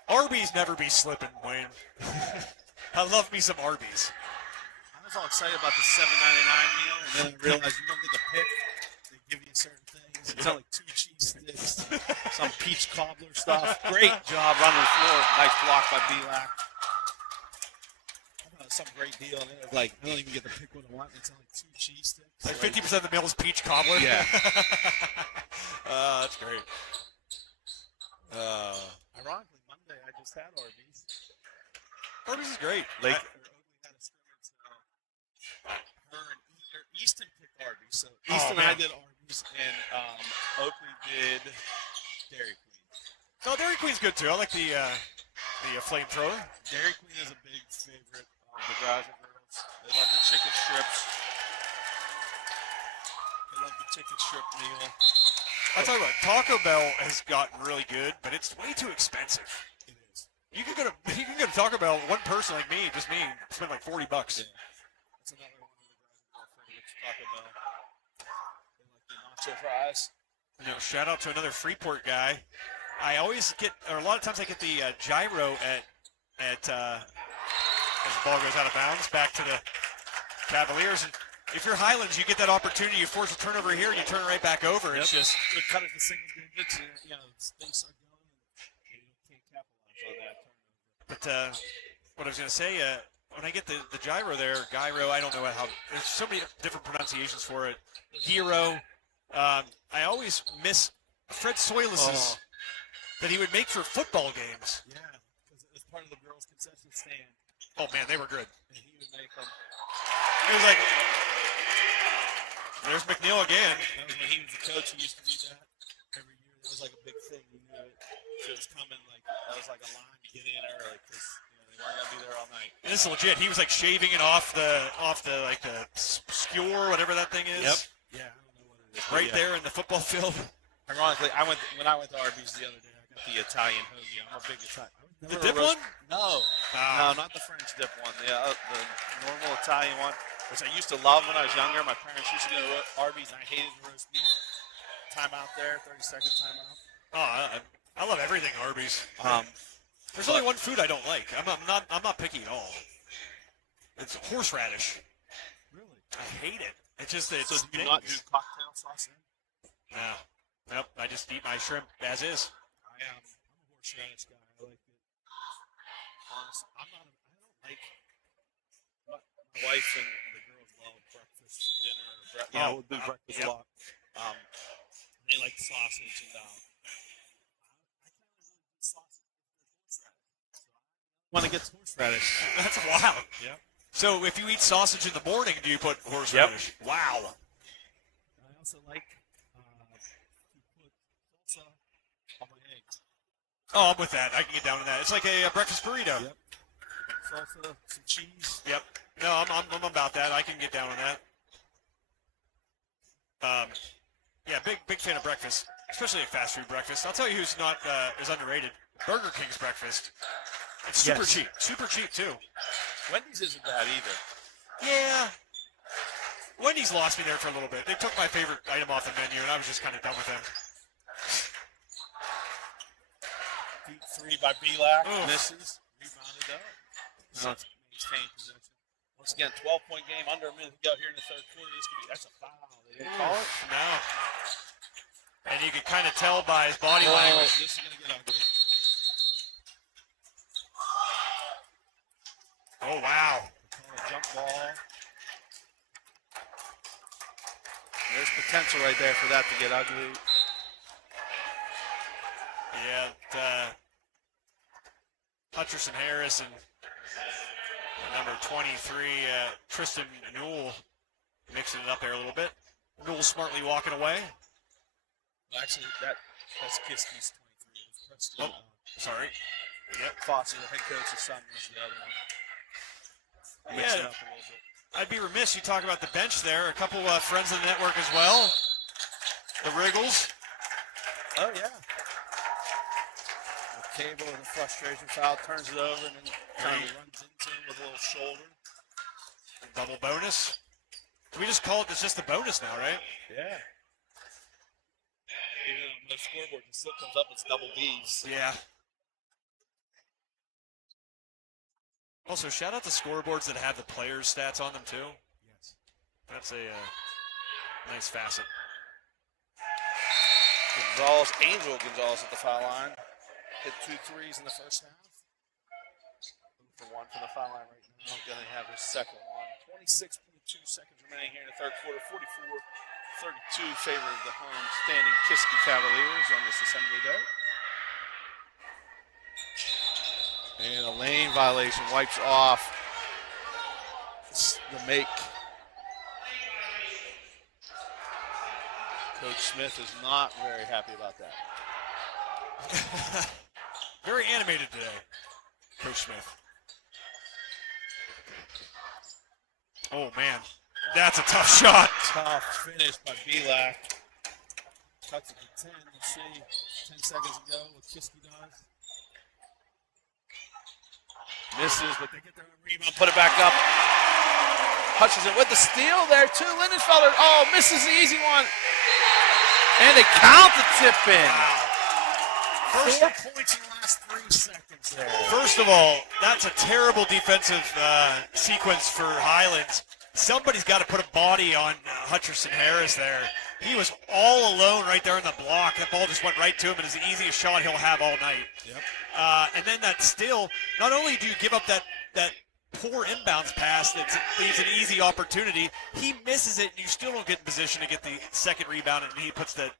Arby's never be slipping, Wayne. I love me some Arby's. I was all excited about the $7.99 meal, and then I realized you don't get the pick. They give you certain things. It's like 2 cheese sticks, some peach cobbler stuff. Great job running the floor. Nice block by Belak. Some great deal. And it was like, I don't even get to pick what I want. It's only 2 cheese sticks. Like 50% of the meal is peach cobbler? Yeah. That's great. Ironically, Monday I just had Arby's. Arby's is great. Lake. Oakley had a scrimmage, so her and Easton picked Arby's. So Oh, Easton and I man. did Arby's, and Oakley did Dairy Queen. No, Dairy Queen's good too. I like the flamethrower. Dairy Queen is a big favorite of the guys and girls. They love the chicken strips. They love the chicken strip meal. I'll tell you what, Taco Bell has gotten really good, but it's way too expensive. It is. You can go to Taco Bell, one person like me, just me, spend like $40. Yeah. That's another one of the guys and girls favorites, Taco Bell. They like the nacho fries. Shout out to another Freeport guy. I always get, or a lot of times I get the gyro as the ball goes out of bounds back to the Cavaliers. And if you're Highlands, you get that opportunity. You force a turnover here, and you turn it right back over. It's just They cut it to single digits, and things start going, and you can't capitalize on that turnover. But what I was going to say, when I get the gyro there, gyro, I don't know how. There's so many different pronunciations for it. Gyro. I always miss Fred Soilis's that he would make for football games. Yeah, because it was part of the girls' concession stand, Oh man, they were good. and he would make them. It was like, there's McNeil again. That was when he was the coach. He used to do that every year. That was like a big thing. You knew it. So it was coming like that was like a line to get in early because they weren't gonna be there all night. And this is legit. He was like shaving it off the skewer, whatever that thing is. Yep. Yeah, I don't know what it is. Right there in the football field. Ironically, when I went to Arby's the other day, I got the Italian hoagie. I'm a big Italian. The dip one? No, Ah. no, not the French dip one. The normal Italian one, which I used to love when I was younger. My parents used to go to Arby's, and I hated the roast beef. Timeout there, 30-second timeout. Oh, I love everything Arby's. There's only one food I don't like. I'm not picky at all. It's horseradish. Really? I hate it. It's just that it So do you not do stings. cocktail sauce in? No. Nope. I just eat my shrimp as is. I'm a horseradish guy. like it. Honestly, I don't like. My wife and the girls love breakfast for dinner. We'll do breakfast a lot. They like sausage and I can't really eat sausage with horseradish. So I want to get horseradish. That's wild. Yeah. So if you eat sausage in the morning, do you put horseradish? Yep. Wow. I also like to put salsa on my eggs. Oh, I'm with that. I can get down to that. It's like a breakfast burrito. Yep. Salsa, some cheese. Yep. No, I'm about that. I can get down on that. Yeah, big fan of breakfast, especially a fast food breakfast. I'll tell you who's not is underrated. Burger King's breakfast. It's super cheap. Super cheap too. Wendy's isn't bad either. Yeah. Wendy's lost me there for a little bit. They took my favorite item off the menu, and I was just kind of done with them. Deep three by Belak. Oof. Misses. Rebounded up. No, it's maintained possession. Once again, 12-point game, under a minute to go here in the third quarter. That's a foul. They didn't call it? No. And you could kind of tell by his body language. This is going to get ugly. Oh, wow. Call a jump ball. There's potential right there for that to get ugly. Yeah, Hutcherson Harris and number 23, Tristan Newell, mixing it up there a little bit. Newell smartly walking away. Well, actually, that's Kiski's 23. Oh, sorry. Yep. Foster, the head coach's son, was the other one. Mix it up a little bit. I'd be remiss. You talk about the bench there. A couple friends of the network as well. The Wriggles. Oh, yeah. The Cable with a frustration foul, turns it over, and then kind of runs into him with a little shoulder. Double bonus. We just call it, it's just the bonus now, right? Yeah. Even though no scoreboard, it still comes up as double Bs. Yeah. Also, shout out to scoreboards that have the players' stats on them, too. Yes. That's a nice facet. Angel Gonzalez at the foul line. Hit 2 threes in the first half. For one from the foul line right now. Going to have his second one. 26.2 seconds remaining here in the third quarter. 44-32 favor of the home standing Kiski Cavaliers on this assembly day. And a lane violation wipes off the make. Coach Smith is not very happy about that. Very animated today, Coach Smith. Oh, man. That's a tough shot. Tough finish by Belak. Cuts it to 10. Let's see. 10 seconds ago what Kiski does. Misses, but they get their rebound, put it back up. Hutchinson with the steal there, too. Lindenfelder, misses the easy one. And they count the tip in. Wow. 4 points in the last 3 seconds there. First of all, that's a terrible defensive sequence for Highlands. Somebody's got to put a body on Hutcherson Harris there. He was all alone right there in the block. That ball just went right to him, and it's the easiest shot he'll have all night. Yep. And then that steal, not only do you give up that poor inbounds pass that leaves an easy opportunity, he misses it, and you still don't get in position to get the second rebound, and he puts the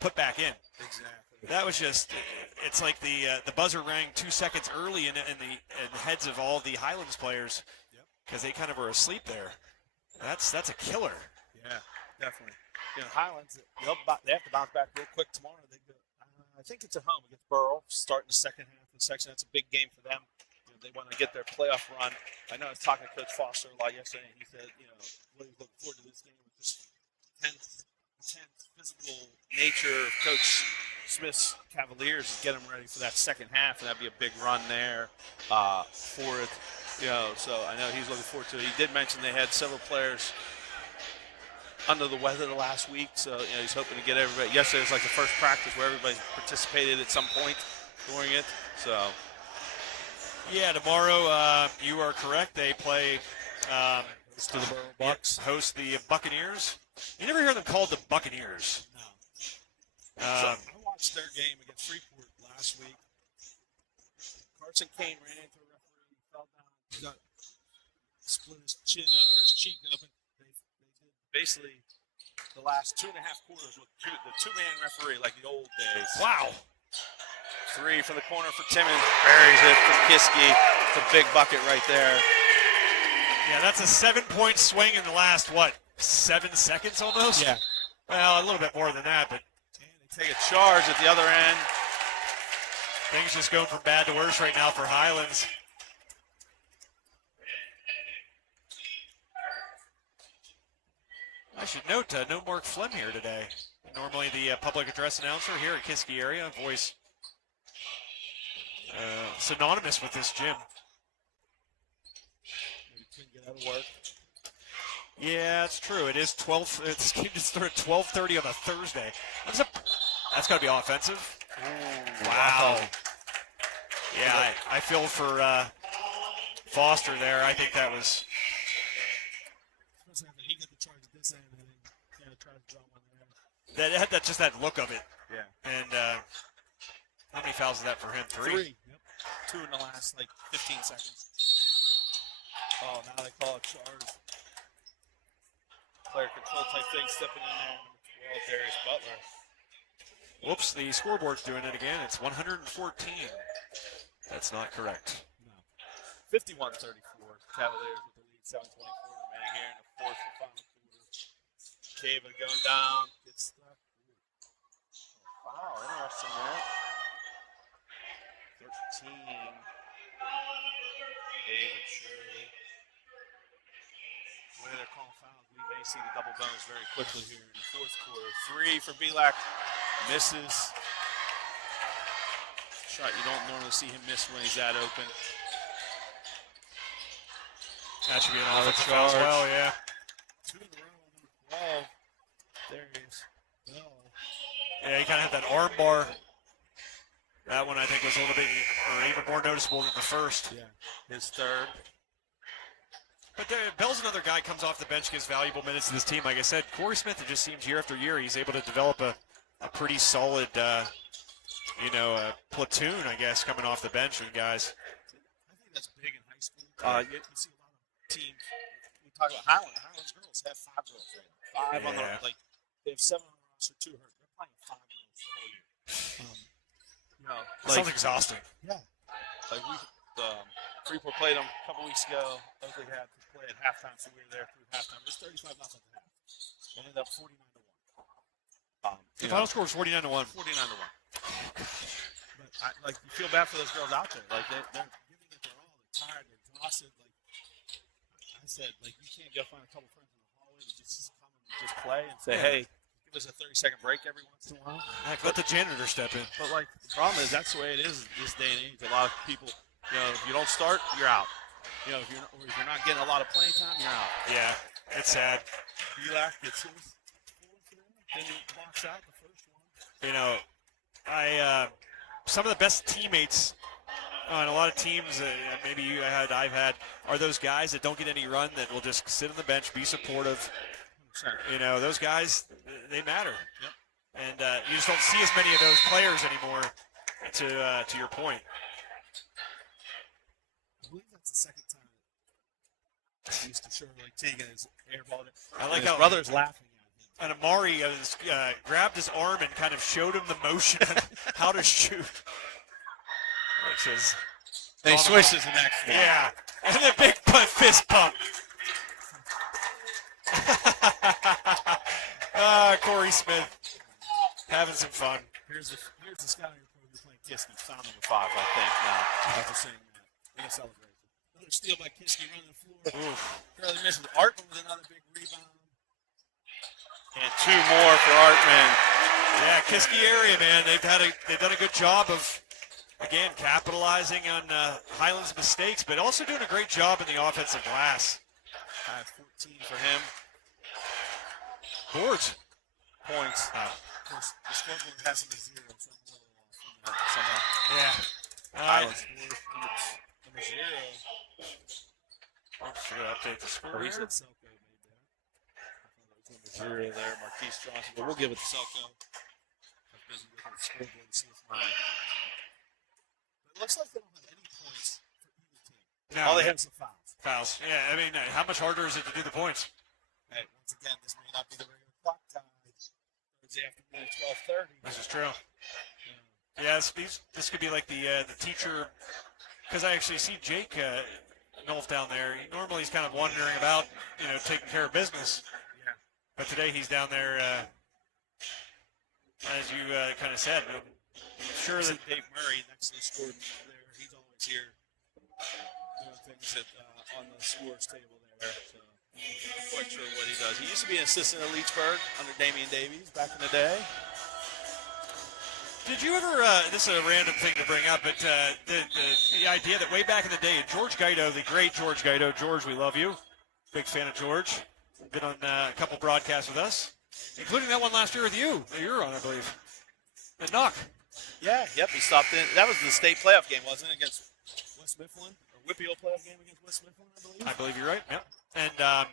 put back in. Exactly. That was just, it's like the buzzer rang 2 seconds early in the heads of all the Highlands players because they kind of were asleep there. That's a killer. Yeah, definitely. Highlands, they have to bounce back real quick tomorrow. I think it's at home against Burrell, starting the second half of the section. That's a big game for them. They want to get their playoff run. I know I was talking to Coach Foster a lot yesterday, and he said, really looking forward to this game with just intense physical nature of Coach Smith's Cavaliers and get them ready for that second half, and that'd be a big run there for it. So I know he's looking forward to it. He did mention they had several players under the weather the last week, so he's hoping to get everybody. Yesterday was like the first practice where everybody participated at some point during it. So yeah, tomorrow you are correct. They play to the Burrow Bucks. Host the Buccaneers. You never hear them called the Buccaneers. No. So I watched their game against Freeport last week. Carson Kane ran into a referee, fell down, he got split his chin or his cheek open. They did basically the last 2.5 quarters with the two-man referee like the old days. Wow. Three from the corner for Timmons. Buries it for Kiski. It's a big bucket right there. Yeah, that's a 7-point swing in the last, 7 seconds almost? Yeah. Well, a little bit more than that, but And they take a charge at the other end. things just going from bad to worse right now for Highlands. I should note, no Mark Flem here today. Normally the public address announcer here at Kiski area, voice synonymous with this gym. Maybe couldn't get out of work. Yeah, it's true. It is 12. This game just started at 12:30 on a Thursday. That's got to be offensive. Ooh, Wow. Yeah, I feel for Foster there. I think that was. Especially after he got the charge at this end and then tried to draw one there. That had just that look of it. Yeah. And how many fouls is that for him? 3? Yep. 2 in the last 15 seconds. Oh, now they call it charge. Player control type thing stepping in there. Well, Darius Butler. Whoops, the scoreboard's doing it again. It's 114. That's not correct. No. 51-34. Cavaliers with the lead. 7:24 remaining here in the fourth and final quarter. Cava going down. Gets stuck. Wow, interesting there. 13. David Shirley. The way they're calling fouls, we may see the double bonus very quickly here in the fourth quarter. 3 for Belak. Misses. Shot you don't normally see him miss when he's that open. That should be an Another offensive foul as charge. well, yeah. 2 in a row. Number 12. There he is. Bell. Yeah, he kind of had that arm bar. That one I think was a little bit, or even more noticeable than the first. Yeah. His third. But Bell's another guy comes off the bench, gives valuable minutes to this team. Like I said, Corey Smith, it just seems year after year he's able to develop a pretty solid, platoon, I guess, coming off the bench with guys. I think that's big in high school. You see a lot of teams. We talk about Highlands. Highlands girls have 5 girls right now. 5 on the they have 7 on the roster, 2 hurt. They're playing 5 girls the whole year. Sounds exhausting. Yeah. Like Freeport played them a couple weeks ago. Oakley had to play at halftime, so we were there through halftime. It was 35-0 at half. They ended up 49-1. The final score was 49-1. 49-1. But you feel bad for those girls out there. Like they're giving it their all. They're tired. They're exhausted. Like I said, you can't go find a couple friends in the hallway to just come and just play and say, hey, give us a 30-second break every once in a while. Heck, let the janitor step in. But the problem is that's the way it is this day and age. A lot of people, if you don't start, you're out. If you're not getting a lot of playing time, you're out. Yeah, it's sad. Belak gets his then he blocks out the first one. Some of the best teammates on a lot of teams, maybe I've had, are those guys that don't get any run that will just sit on the bench, be supportive. 100%. Those guys, they matter. Yep. And you just don't see as many of those players anymore. To your point. I believe that's the second time he used to show Tegan is airballed it. I like his how brother's laughing at him. And Amari grabbed his arm and kind of showed him the motion on how to shoot. Which is. They switched the next one. Yeah. And a big fist pump. Corey Smith having some fun. Here's the scouting report. We're playing Kiski. Foul number 5, I think, now. After saying that, in a celebration. Another steal by Kiski running the floor. Oof. Barely misses. Artman with another big rebound. And 2 more for Artman. Yeah, Kiski area, man. They've done a good job of, again, capitalizing on Highlands' mistakes, but also doing a great job in the offensive glass. 14 for him. Boards. Points. Of course, the scoreboard has him at 0, so I'm a little off on that Somehow. Yeah. Highlands. Number 0. Let's update the score. He said Selko made that. number 0 there, Marquise Johnson. But we'll give it to Selko. I'm busy looking at the scoreboard to see if mine. It looks like they don't have any No, All they have is the fouls. fouls. Yeah, I mean, how much harder is it to do the points? Hey, once again, this may not be the regular clock time. Thursday afternoon at 12:30. This is true. Yeah, this could be like the teacher, because I actually see Jake Nolf down there. Normally he's kind of wandering about, taking care of business. Yeah. But today he's down there, as you kind of said. I'm sure that Dave Murray next to the scores there. He's always here doing things on the scores table there. So I'm not quite sure what he does. He used to be an assistant at Leechburg under Damian Davies back in the day. Did you ever, this is a random thing to bring up, but the idea that way back in the day, George Guido, the great George Guido, George, we love you. Big fan of George. Been on a couple broadcasts with us, including that one last year with you, that you were on, I believe. And Knock. Yeah, yep, he stopped in. That was the state playoff game, wasn't it, against West Mifflin? Or WPIAL playoff game against West Mifflin, I believe? I believe you're right, yep. And,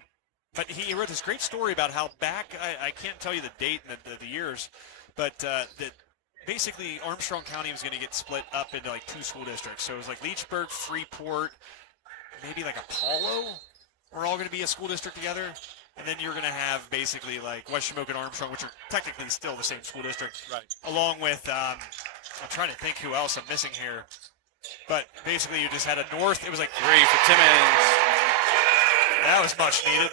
but he wrote this great story about how back, I can't tell you the date and the years, but that basically Armstrong County was going to get split up into like 2 school districts. So it was like Leechburg, Freeport, maybe like Apollo were all going to be a school district together. And then you're going to have basically like West Shamokin and Armstrong, which are technically still the same school district. Right. Along with, I'm trying to think who else I'm missing here. But basically you just had a north, it was like 3 for Timmons. that was much needed.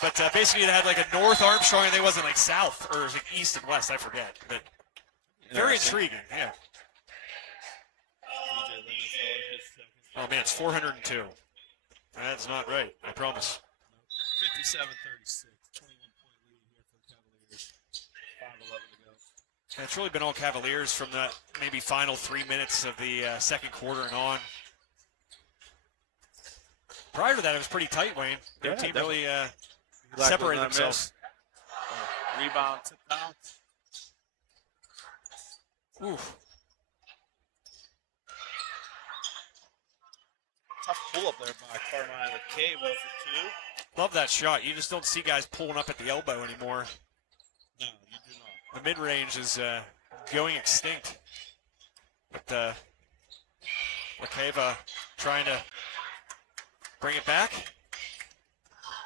But basically, it had like a North Armstrong, and they wasn't like South, or it was like East and West, I forget. But very intriguing, yeah. Oh, man, it's 402. That's not right, I promise. 57-36, 21-point lead here for the Cavaliers. 5:11 to go. And it's really been all Cavaliers from the maybe final 3 minutes of the second quarter and on. Prior to that, it was pretty tight, Wayne. Their team really separated themselves. Rebound, tip out. Oof. Tough pull up there by Carmine with Cave for 2. Love that shot. You just don't see guys pulling up at the elbow anymore. No, you do not. The mid-range is going extinct. But Lakeva trying to bring it back.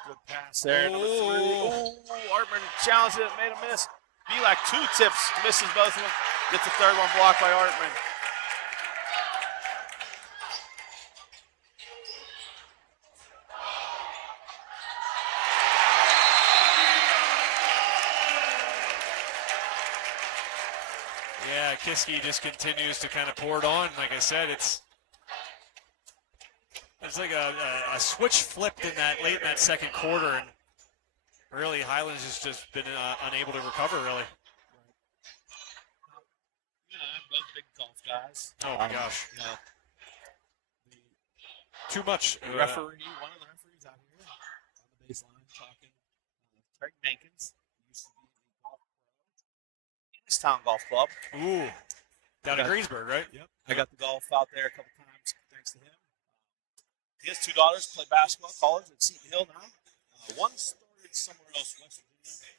Good pass there, number 3. Ooh, Artman challenged it, made a miss. Be like 2 tips, misses both of them. Gets the third one blocked by Artman. Yeah, Kiski just continues to kind of pour it on. Like I said, it's like a switch flipped in that late in that second quarter, and really Highlands has just been unable to recover. Really. Both big golf guys. Oh my gosh. Too much. Referee, one of the referees out here on the baseline talking. Craig Mankins used to be the golf pro in this town golf club. Ooh. Down in Greensburg, right? Yep. I got the golf out there a couple times thanks to him. He has 2 daughters, play basketball, college at Seton Hill now. One started somewhere else, West Virginia.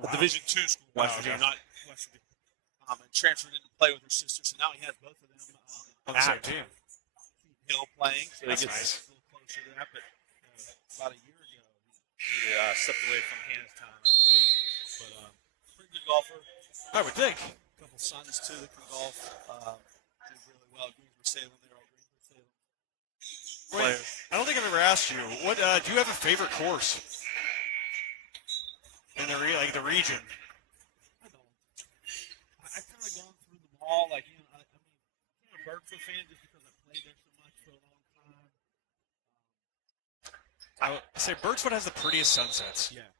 Wow. A Division II school, West Virginia, not West Virginia. And transferred in to play with her sister, so now he has both of them On the same team. Seton Hill playing. So That's he gets nice. a little closer to that. But about a year ago, he stepped away from Hannahstown, I believe. But pretty good golfer. I would think. A couple sons, too, that can golf. Did really well. Greensboro Salem, they're all Greensboro Salem. Wait, I don't think I've ever asked you. What do you have a favorite course in the region? I don't. I've kind of gone through them all. Like, I'm a Berkeley fan just because I played there so much for a long time. I would say Birchwood has the prettiest sunsets. Yeah.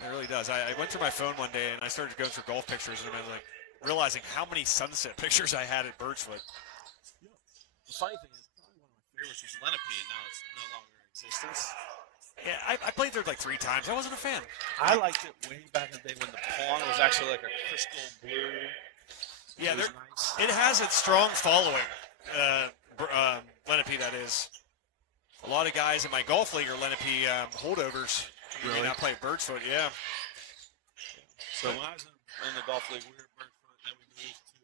It really does. I went through my phone one day and I started going through golf pictures and I was like realizing how many sunset pictures I had at Birchwood. Yeah. The funny thing is, probably one of my favorites was Lenape, and now it's no longer in existence. Yeah, I played there like 3 times. I wasn't a fan. I liked it way back in the day when the pond was actually like a crystal blue. Yeah, it was nice. it has its strong following. Lenape, that is. A lot of guys in my golf league are Lenape holdovers. Really? May not play Birchwood, yeah. So when I was in the golf league, we were at Berkfoot, then we moved to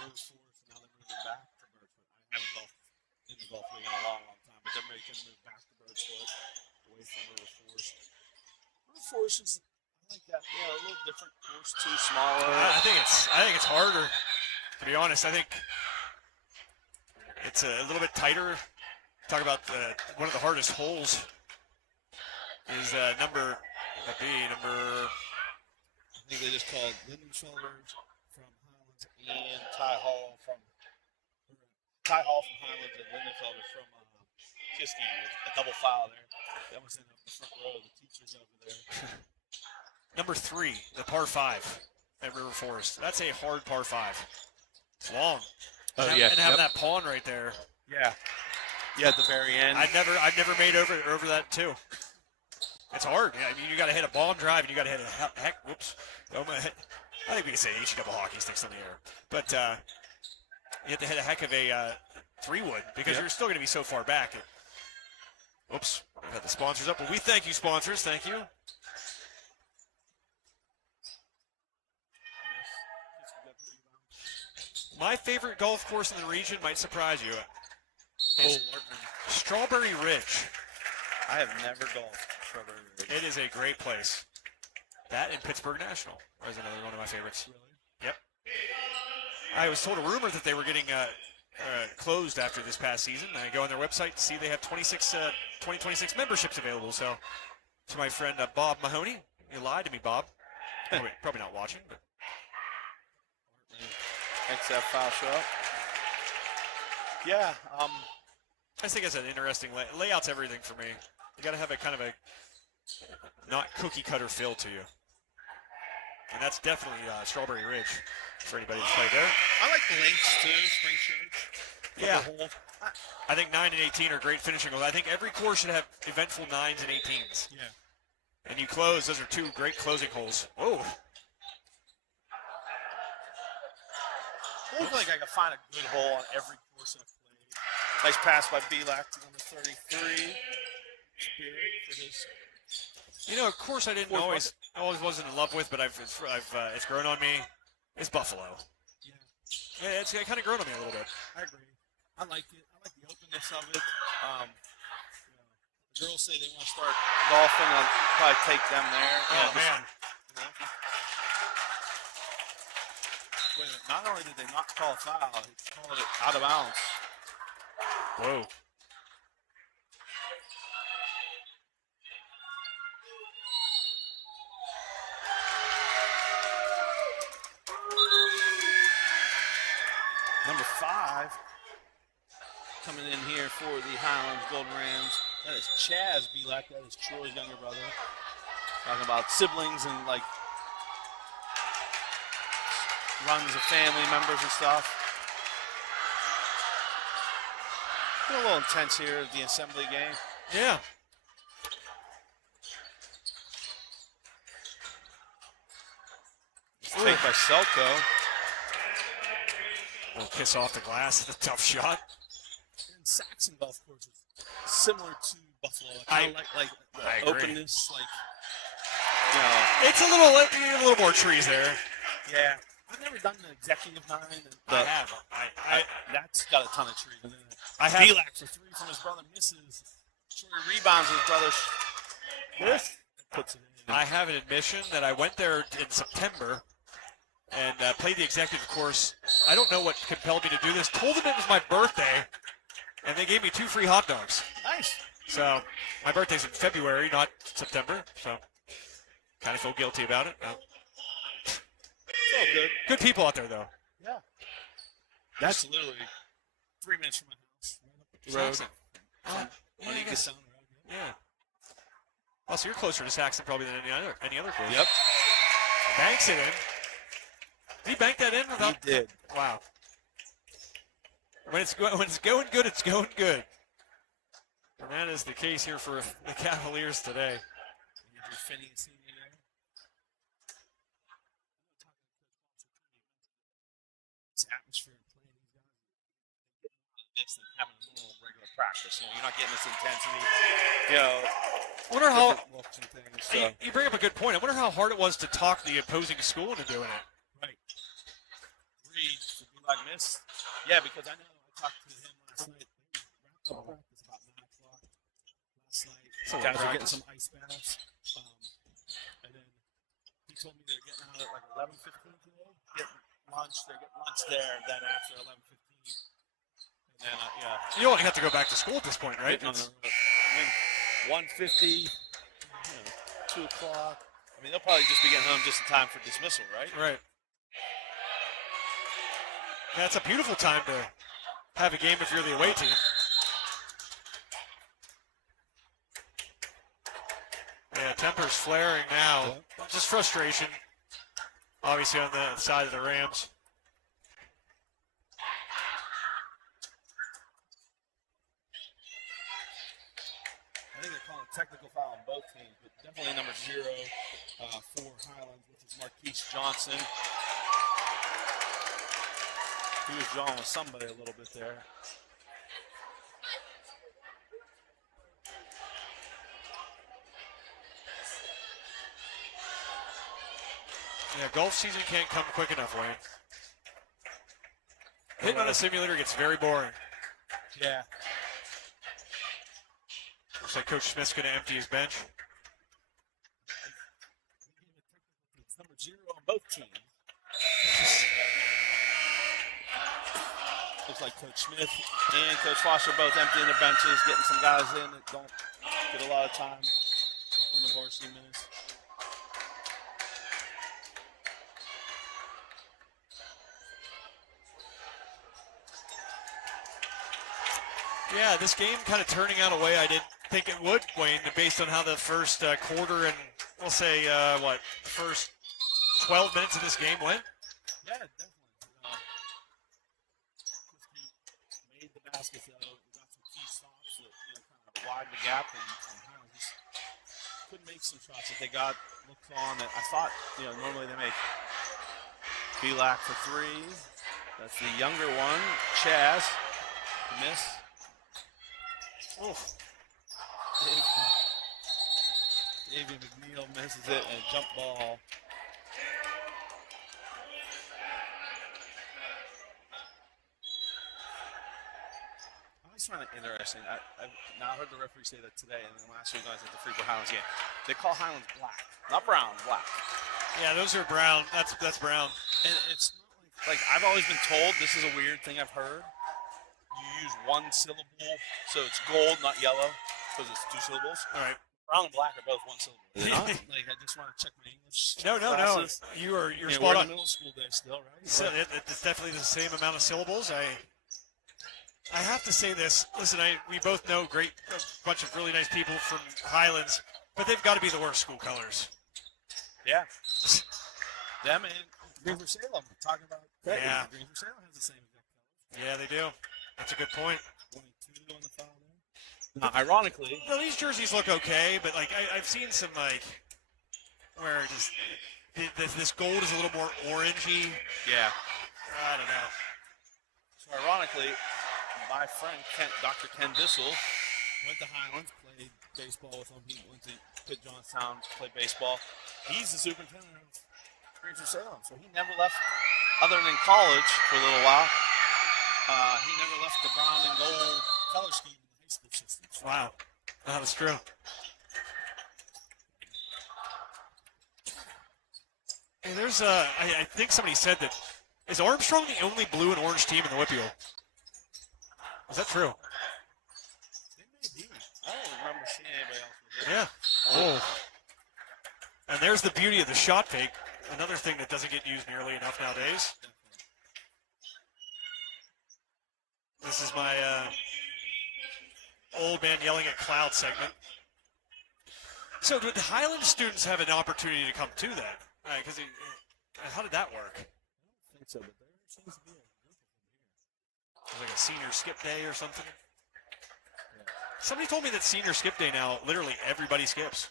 Rose Forest, and now Golf League in a long, long time, but they're making the move back to Birdsport, away from River Forest. River Forest is, I like that, a little different course too, smaller. I think it's harder, to be honest. I think it's a little bit tighter. Talk about one of the hardest holes is number. I think they just called Lindenfelder from Highlands and Ty Hall from Highlands and Lindenfelder from Kiski with a double foul there. That was in the front row of the teachers over there. Number 3, the par 5 at River Forest. That's a hard par 5. It's long. Oh, and yeah. And having that pond right there. Yeah. Yeah, at the very end. I've never made over that too. It's hard. Yeah, I mean, you got to hit a bomb drive, and you got to hit a heck. Whoops. I think we can say H double hockey sticks in the air, but you have to hit a heck of a 3-wood because you're still going to be so far back. Oops. We've got the sponsors up. Well, we thank you, sponsors. Thank you. My favorite golf course in the region might surprise you. Strawberry Ridge. I have never golfed Strawberry Ridge. It is a great place. That and Pittsburgh National is another one of my favorites. Really? Yep. I was told a rumor that they were getting closed after this past season. I go on their website to see they have 2026 memberships available. So, to my friend Bob Mahoney, you lied to me, Bob. Probably not watching, but Thanks that foul shot. Yeah. I just think it's an interesting layout's everything for me. You got to have a kind of a not cookie cutter feel to you, and that's definitely Strawberry Ridge for anybody that's played there. I like the links too, Spring Church. Yeah. I think 9 and 18 are great finishing goals. I think every course should have eventful 9s and 18s. Yeah. And you close; those are 2 great closing holes. Whoa. I feel like I can find a good hole on every course I've played. Nice pass by Belak to number 33. Spirit for his. You know, a course I didn't always wasn't in love with, but it's grown on me. Is Buffalo. Yeah, it's kind of grown on me a little bit. I agree. I like it. I like the openness of it. The girls say they want to start golfing. I'll probably take them there. Oh, man. Wait a minute. Not only did they not call a foul, they called it out of bounds. Whoa. Number 5 coming in here for the Highlands Golden Rams. That is Chaz Belak. That is Troy's younger brother. Talking about siblings and like runs of family members and stuff. Been a little intense here at the assembly game. Yeah. Take by Selko. Little kiss off the glass. It's a tough shot. And Saxon golf courses similar to Buffalo. I like the I agree. openness, like you know. It's a little more trees there. Yeah. I've never done the executive 9. I have. That's got a ton of trees in it. I have. Belak for 3 from his brother misses. Troy rebounds his brother. Puts it in. I have an admission that I went there in September and played the executive course. I don't know what compelled me to do this. Told them it was my birthday, and they gave me 2 free hot dogs. Nice. So my birthday's in February, not September. So kind of feel guilty about it. It's all good. Good people out there, though. Yeah. That's literally 3 minutes from my house. Saxon. When you get down the road. Yeah. Oh, so you're closer to Saxon probably than any other course. Yep. Banks it in. Did he bank that in? Without... He did. Wow. When it's going good, it's going good. And that is the case here for the Cavaliers today. Finney senior there. It's atmosphere and playing these guys. This than having a little regular practice. You know, you're not getting this intensity. You know, I wonder how. looks and things, so. You bring up a good point. I wonder how hard it was to talk the opposing school into doing it. Right. Reed to be like miss. Yeah, because I know I talked to him last night. They wrapped Guys are getting some ice baths. And then he told me they're getting out at like 11:15 today. Getting lunch. They're getting lunch there. Then after 11:15. And then, yeah. You only have to go back to school at this point, right? No. I mean, 1:50, 2 o'clock. I mean, they'll probably just be getting home just in time for dismissal, right? Right. That's a beautiful time to have a game if you're the away team. Yeah, tempers flaring now. Just frustration, obviously, on the side of the Rams. I think they're calling a technical foul on both teams, but definitely number 0 for Highlands, which is Marquise Johnson. He was jawing with somebody a little bit there. Yeah, golf season can't come quick enough, Wayne. Hitting on a simulator gets very boring. Yeah. Looks like Coach Smith's going to empty his bench. It's number 0 on both teams. Looks like Coach Smith and Coach Foster both emptying their benches, getting some guys in that don't get a lot of time in the varsity minutes. Yeah, this game kind of turning out a way I didn't think it would, Wayne, based on how the first quarter and we'll say, the first 12 minutes of this game went? Yeah, definitely. Kiski made the basket, though. Got some key stops that kind of widened the gap, and Highlands just couldn't make some shots that they got looked on. That I thought, normally they make Belak for 3. That's the younger one, Chaz. Miss. Oof. Davey McNeil misses it, and a jump ball. I always find it interesting. I've now heard the referee say that today, and then last week I was at the Freeport Highlands game. They call Highlands black, not brown, black. Yeah, those are brown. That's brown. And it's not like I've always been told. This is a weird thing I've heard. You use one syllable, so it's gold, not yellow, because it's 2 syllables. All right. Brown and black are both 1 syllable. They're not. I just want to check my English. No. classes. You're We're spot in on. the middle school day still, right? So it's definitely the same amount of syllables. I have to say this. Listen, we both know a bunch of really nice people from Highlands, but they've got to be the worst school colors. Yeah. Them and Greenville Salem. Talking about Yeah. Greenville Salem has the same exact colors. Yeah, they do. That's a good point. 22 on the foul there. Now, ironically, No, these jerseys look okay, but I've seen some where just this gold is a little more orangey. yeah. I don't know. So ironically, my friend Dr. Ken Bissell went to Highlands, played baseball with him. He went to Pitt Johnstown, played baseball. He's the superintendent of Greenville Salem, so he never left, other than in college for a little while. He never left the brown and gold color scheme in the high school system. So Wow, that's true. Hey, there's I think somebody said that is Armstrong the only blue and orange team in the WPIAL? Is that true? they may be. I don't remember seeing anybody else with it. Yeah. Oh. And there's the beauty of the shot fake. Another thing that doesn't get used nearly enough nowadays. This is my old man yelling at cloud segment. So did the Highland students have an opportunity to come to that? Because how did that work? I don't think so, but there seems to be a group of them here. It was like a senior skip day or something. Somebody told me that senior skip day now, literally everybody skips.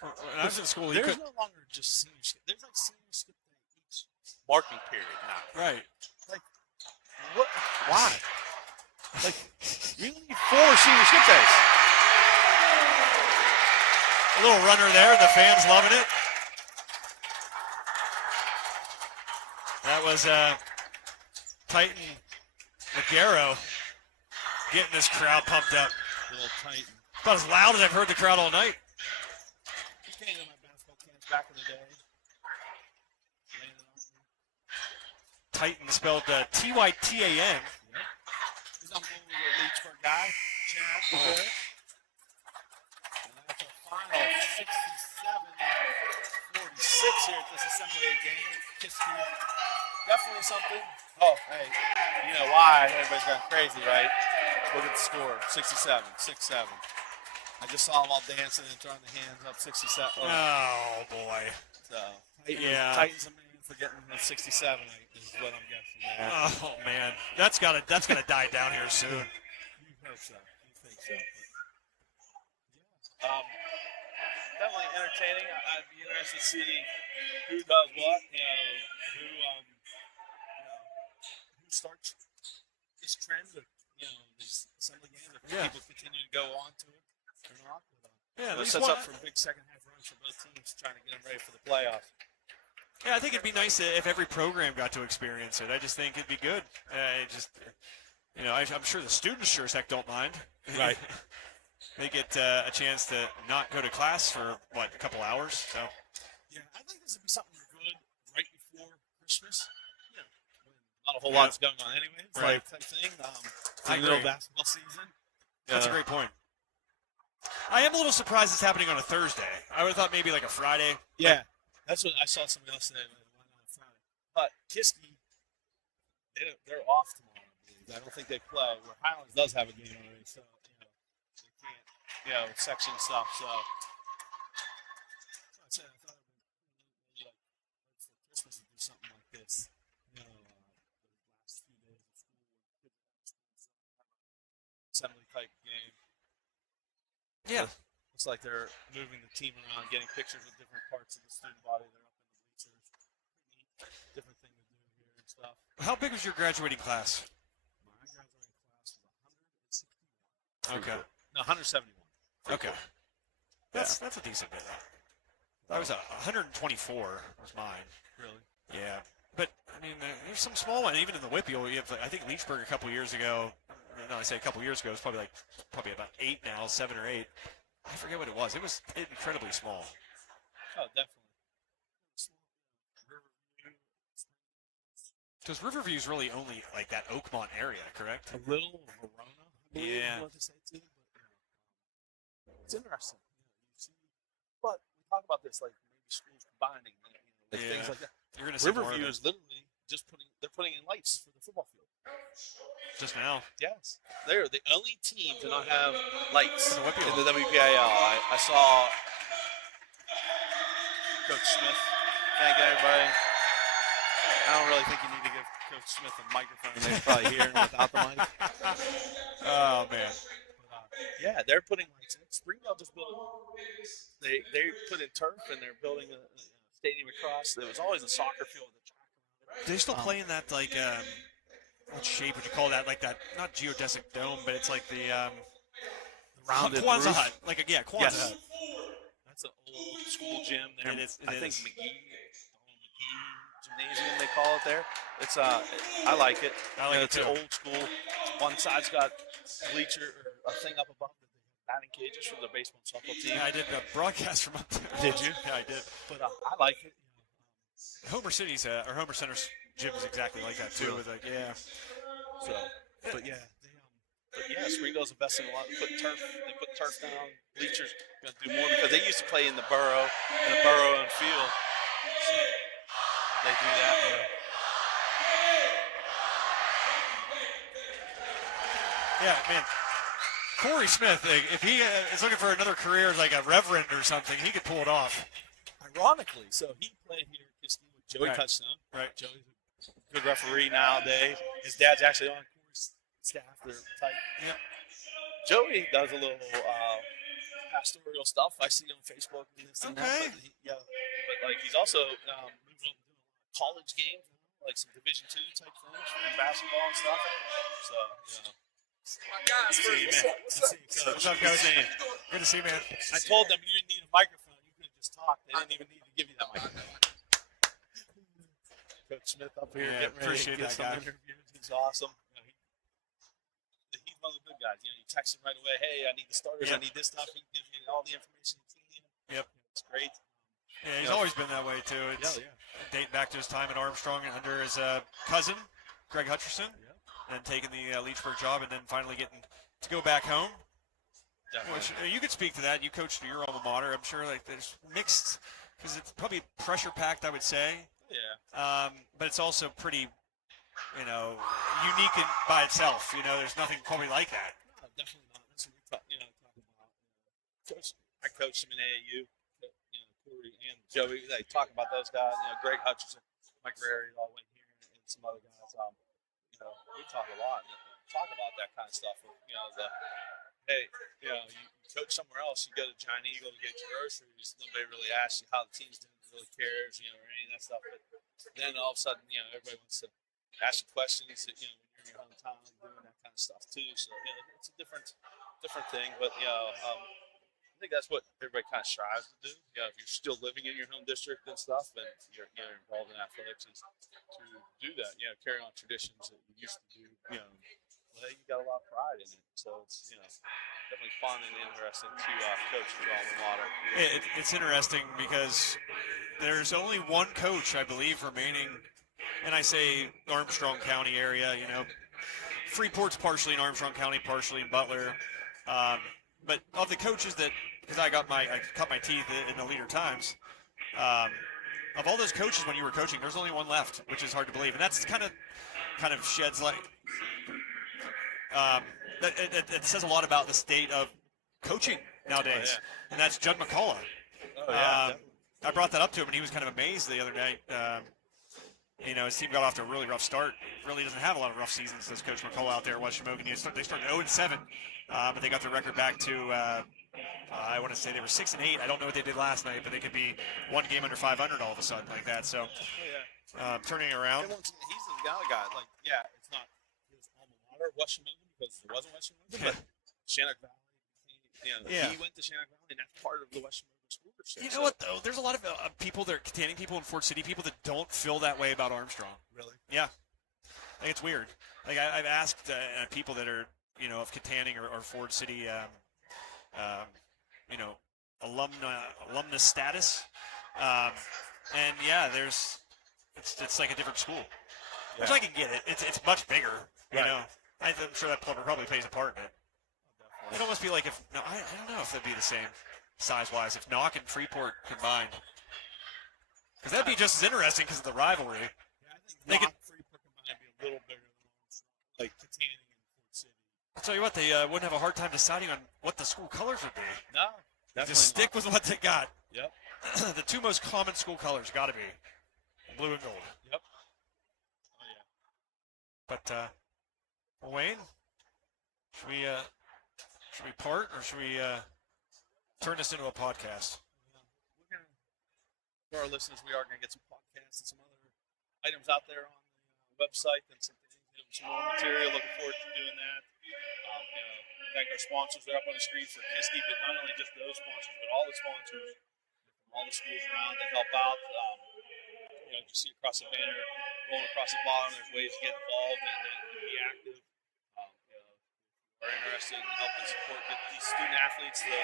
When I was in school, you There's could. no longer just senior skip. There's like senior skip day each marking period now. Right. What? Why? Like, you need 4 senior skip days. A little runner there, the fans loving it. That was Titan Magaro getting this crowd pumped up. Little Titan. About as loud as I've heard the crowd all night. He came to my basketball camps back in the day. Titan spelled Tytan. Yep. He's on board with a Leechburg guy, Chad. And that's a final 67-46 here at this assembly game. Kiski, definitely something. Oh, hey, you know why everybody's going crazy, right? Look at the score, 67, 6-7. I just saw them all dancing and throwing the hands up, 67. Oh, boy. So, Titans, Yeah. Titans and man for getting the 67 is what I'm guessing. There. Oh, man. That's gotta die down here soon. You hope so. You think so. Definitely entertaining. I'd be interested to see who does what. Who starts this trend of these assembly games. If people continue to go on to it or not. Yeah, It sets up for big second half runs for both teams trying to get them ready for the playoffs. Yeah, I think it'd be nice if every program got to experience it. I just think it'd be good. I'm sure the students sure as heck don't mind. Right. They get a chance to not go to class for, a couple hours. So. Yeah, I think this would be something good right before Christmas. Not a whole lot's going on anyway. It's Right. type thing. I Middle agree. basketball season. That's a great point. I am a little surprised it's happening on a Thursday. I would have thought maybe like a Friday. Yeah, that's what I saw somebody else say. Why not Friday? But Kiski, they're off tomorrow. I believe. I don't think they play. Where Highlands does have a game already, so they can't, section stuff. So I said I thought it would be like for Christmas to do something like this. The last few days of school, assembly type game. Yeah. Looks like they're moving the team around, getting pictures of different parts of the student body. They're up in the bleachers. Different thing to do here and stuff. How big was your graduating class? My graduating class was 161. Okay. No, 171. Okay. That's a decent bit. I was 124 was mine. Really? Yeah. But, I mean, there's some small one. Even in the WPIAL, you have, I think Leechburg a couple years ago. No, I say a couple years ago. It's probably about 8 now, 7 or 8. I forget what it was. It was incredibly small. Oh, definitely. Because Riverview's really only like that Oakmont area, correct? A little Verona. I believe Yeah. is what they say too, but it's interesting. You see, but we talk about this like maybe schools combining, things like that. You're gonna see more of Riverview it. is literally just they're putting in lights for the football field. Just now. Yes, they're the only team to not have lights In the WPIAL. in the WPIAL. I saw Coach Smith thank everybody. I don't really think you need to give Coach Smith a microphone. They can probably hear him without the mic. Oh man. Yeah, they're putting lights in. Springdale just built. They put in turf and they're building a stadium across. There was always a soccer field with a track around it. They still play in that like what shape would you call that? Like that not geodesic dome, but it's like the rounded Kwanzaa roof. hut. Like Kwanzaa Yes. hut. That's an old school gym there. It is- it I think is. McGee Gymnasium they call it there. It's I like it. I like it It's too. old school. One side's got bleacher or a thing up above that they have batting cages for the baseball and softball team. Yeah, I did a broadcast from up there. Did you? Yeah, I did. But I like it. Homer City's or Homer Center's gym is exactly like that too. Really? With like yeah. So, but yeah, Springdale's investing a lot. They put turf down, bleachers. Gonna do more because they used to play in the borough and field. So they do that. Yeah, man. Corey Smith, if he is looking for another career as like a reverend or something, he could pull it off. Ironically, so he played here at Kiski with Joey Right. Touchstone. Right. Joey's a good referee nowadays. His dad's actually on Corey's staff. They're tight. Yep. Joey does a little pastoral stuff. I see on Facebook and this and Okay. that. But like he's also moving up and doing college games, like some Division II type things in basketball and stuff. So My guys, see you, man. Good to see you, Coach. What's up, Good to Coach? see you. Good to see you, man. I told them you didn't need a microphone. You could have just talked. They didn't even need to give you that microphone. Coach Smith up here Yeah, getting ready appreciate to get that some guy. interviews. He's awesome. He one of the good guys. You text him right away. Hey, I need the starters. Yep. I need this stuff. He gives you all the information you need. Yep. It's great. Yeah, he's always been that way too. It's dating back to his time at Armstrong under his cousin, Greg Hutcherson, and taking the Leechburg job, and then finally getting to go back home. Definitely. Which you could speak to that. You coached at your alma mater. I'm sure there's mixed, because it's probably pressure packed, I would say. Yeah. But it's also pretty, unique by itself. There's nothing probably like that. No, definitely not. That's what we talk about. I coached him in AAU. Corey and Joey, they talk about those guys. Greg Hutcherson, Mike Rary, all went here, and some other guys. We talk a lot. Talk about that kind of stuff. You coach somewhere else. You go to Giant Eagle to get your groceries. Nobody really asks you how the team's doing. Really cares, or any of that stuff. But then all of a sudden, everybody wants to ask you questions. When you're in your hometown, doing that kind of stuff too. So it's a different thing. But I think that's what everybody kind of strives to do. If you're still living in your home district and stuff, and you're involved in athletics, is to do that. Carry on traditions that you used to do. You got a lot of pride in it. So it's definitely fun and interesting to coach at your alma mater. It's interesting because there's only one coach, I believe, remaining, and I say Armstrong County area. Freeport's partially in Armstrong County, partially in Butler. But of the coaches because I cut my teeth in the Leader Times, of all those coaches when you were coaching, there's only one left, which is hard to believe, and that's kind of sheds light. It says a lot about the state of coaching nowadays, and that's Judd McCullough. I brought that up to him, and he was kind of amazed the other night. His team got off to a really rough start. Really doesn't have a lot of rough seasons, does Coach McCullough out there at West Shamokin. They started 0-7, but they got their record back to, I want to say they were 6-8. I don't know what they did last night, but they could be one game under 500 all of a sudden like that. So turning it around. He's the guy. It's not his alma mater, West Shamokin, because it wasn't West Shamokin, but Shannock Valley. He went to Shannock Valley, and that's part of the West Shamokin school district. You know what, though? There's a lot of people that are Kittanning people in Fort City, people that don't feel that way about Armstrong. Really? Yeah. I think it's weird. I've asked people that are, of Kittanning or Fort City, alumnus status. And yeah, it's like a different school, which I can get it. It's much bigger, I'm sure that probably plays a part in it. It almost be like I don't know if that'd be the same size-wise if Knock and Freeport combined. Because that'd be just as interesting because of the rivalry. Yeah, I think Knock and Freeport combined would be a little bigger than like Kittanning and Fort City. I'll tell you what, they wouldn't have a hard time deciding on what the school colors would be. No, definitely Just stick with what they got. Yep. The two most common school colors got to be blue and gold. Yep. Oh, yeah. But, Wayne, should we part, or should we turn this into a podcast? For our listeners, we are going to get some podcasts and some other items out there on the website and some more material. Looking forward to doing that. Thank our sponsors. They're up on the screen for Kiski, but not only just those sponsors, but all the sponsors from all the schools around to help out. You see across the banner, rolling across the bottom, there's ways to get involved and be active. Are interested in helping support get these student athletes the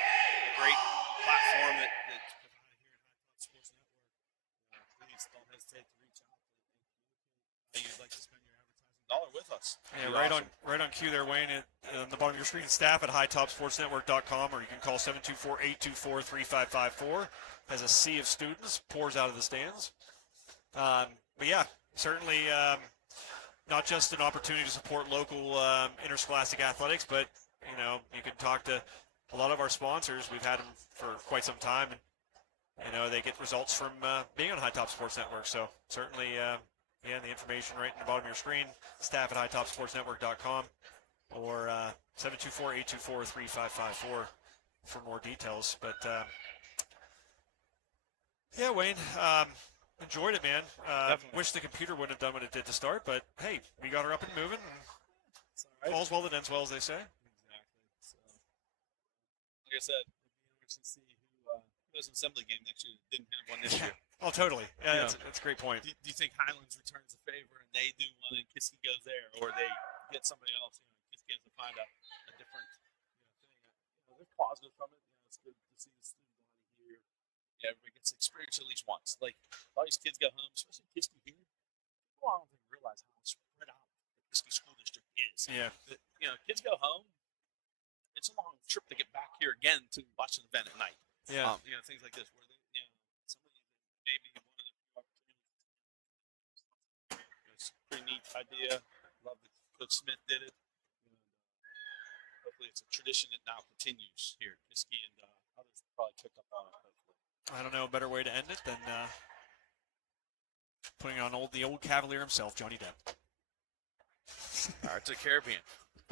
great platform that provided here at Highlands Sports Network. Please don't hesitate to reach out if you'd like to spend your advertising dollar with us. Yeah, right on cue there, Wayne. On the bottom of your screen, staff at hightopsportsnetwork.com, or you can call 724-824-3554 as a sea of students pours out of the stands. But yeah, certainly not just an opportunity to support local interscholastic athletics, but you can talk to a lot of our sponsors. We've had them for quite some time, and they get results from being on High Top Sports Network. So certainly, the information right in the bottom of your screen, staff at hightopsportsnetwork.com, or 724-824-3554 for more details. But yeah, Wayne, enjoyed it, man. Wish the computer wouldn't have done what it did to start, but hey, we got her up and moving. It's all right. All's well that ends well, as they say. Exactly. So, like I said, it'll be interesting to see who has an assembly game next year that didn't have one this year. Oh, totally. Yeah, that's a great point. Do you think Highlands returns a favor and they do one and Kiski goes there, or they get somebody else? Kiski weekends to find a different thing. There's positive from it. It's good to see the student body here. Yeah, everybody gets to experience it at least once. Like all these kids go home, especially Kiski here. People I don't think realize how spread out the Kiski school district is. Yeah. Kids go home. It's a long trip to get back here again to watch an event at night. Yeah. Things like this where somebody maybe one of the opportunities. It's a pretty neat idea. Love that Coach Smith did it. Hopefully, it's a tradition that now continues here. Kiski and others probably pick up on it. Hopefully. I don't know a better way to end it than putting on the old Cavalier himself, Johnny Depp. It's a Caribbean.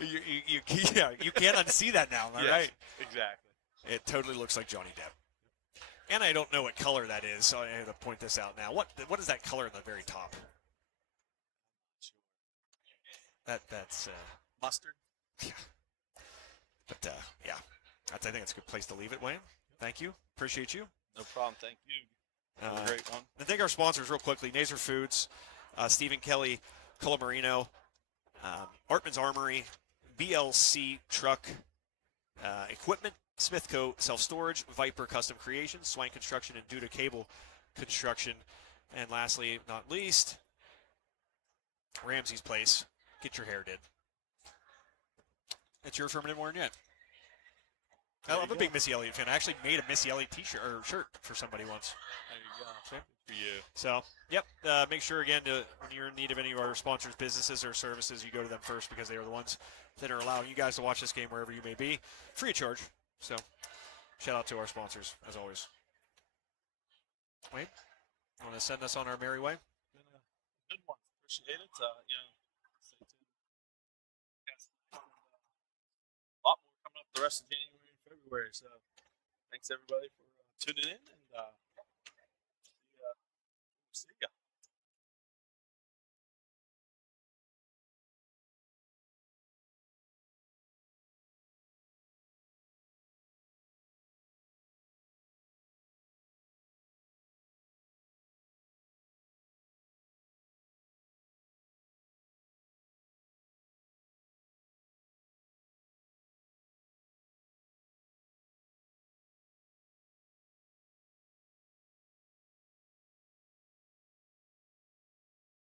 You can't unsee that now, all Yes, right? Exactly. It totally looks like Johnny Depp. And I don't know what color that is, so I have to point this out now. What is that color in the very top? That's Mustard. yeah. But yeah, I think it's a good place to leave it, Wayne. Thank you. Appreciate you. No problem. Thank you. Have a great one. And thank our sponsors real quickly. Naser Foods, Stephen Kelly, Colomarino, Artman's Armory, BLC Truck Equipment, Smithco Self-Storage, Viper Custom Creations, Swank Construction, and Duda Cable Construction. And lastly, not least, Ramsey's Place. Get your hair did. It's your affirmative more than yet. I'm a big Missy Elliott fan. I actually made a Missy Elliott t-shirt or shirt for somebody once. There you go. For you. So, yep. Make sure, again, when you're in need of any of our sponsors' businesses or services, you go to them first because they are the ones that are allowing you guys to watch this game wherever you may be, free of charge. So, shout out to our sponsors, as always. Wayne, want to send us on our merry way? Been a good one. Appreciate it. Stay tuned. A lot more coming up the rest of January and February. So, thanks everybody for tuning in, and see ya.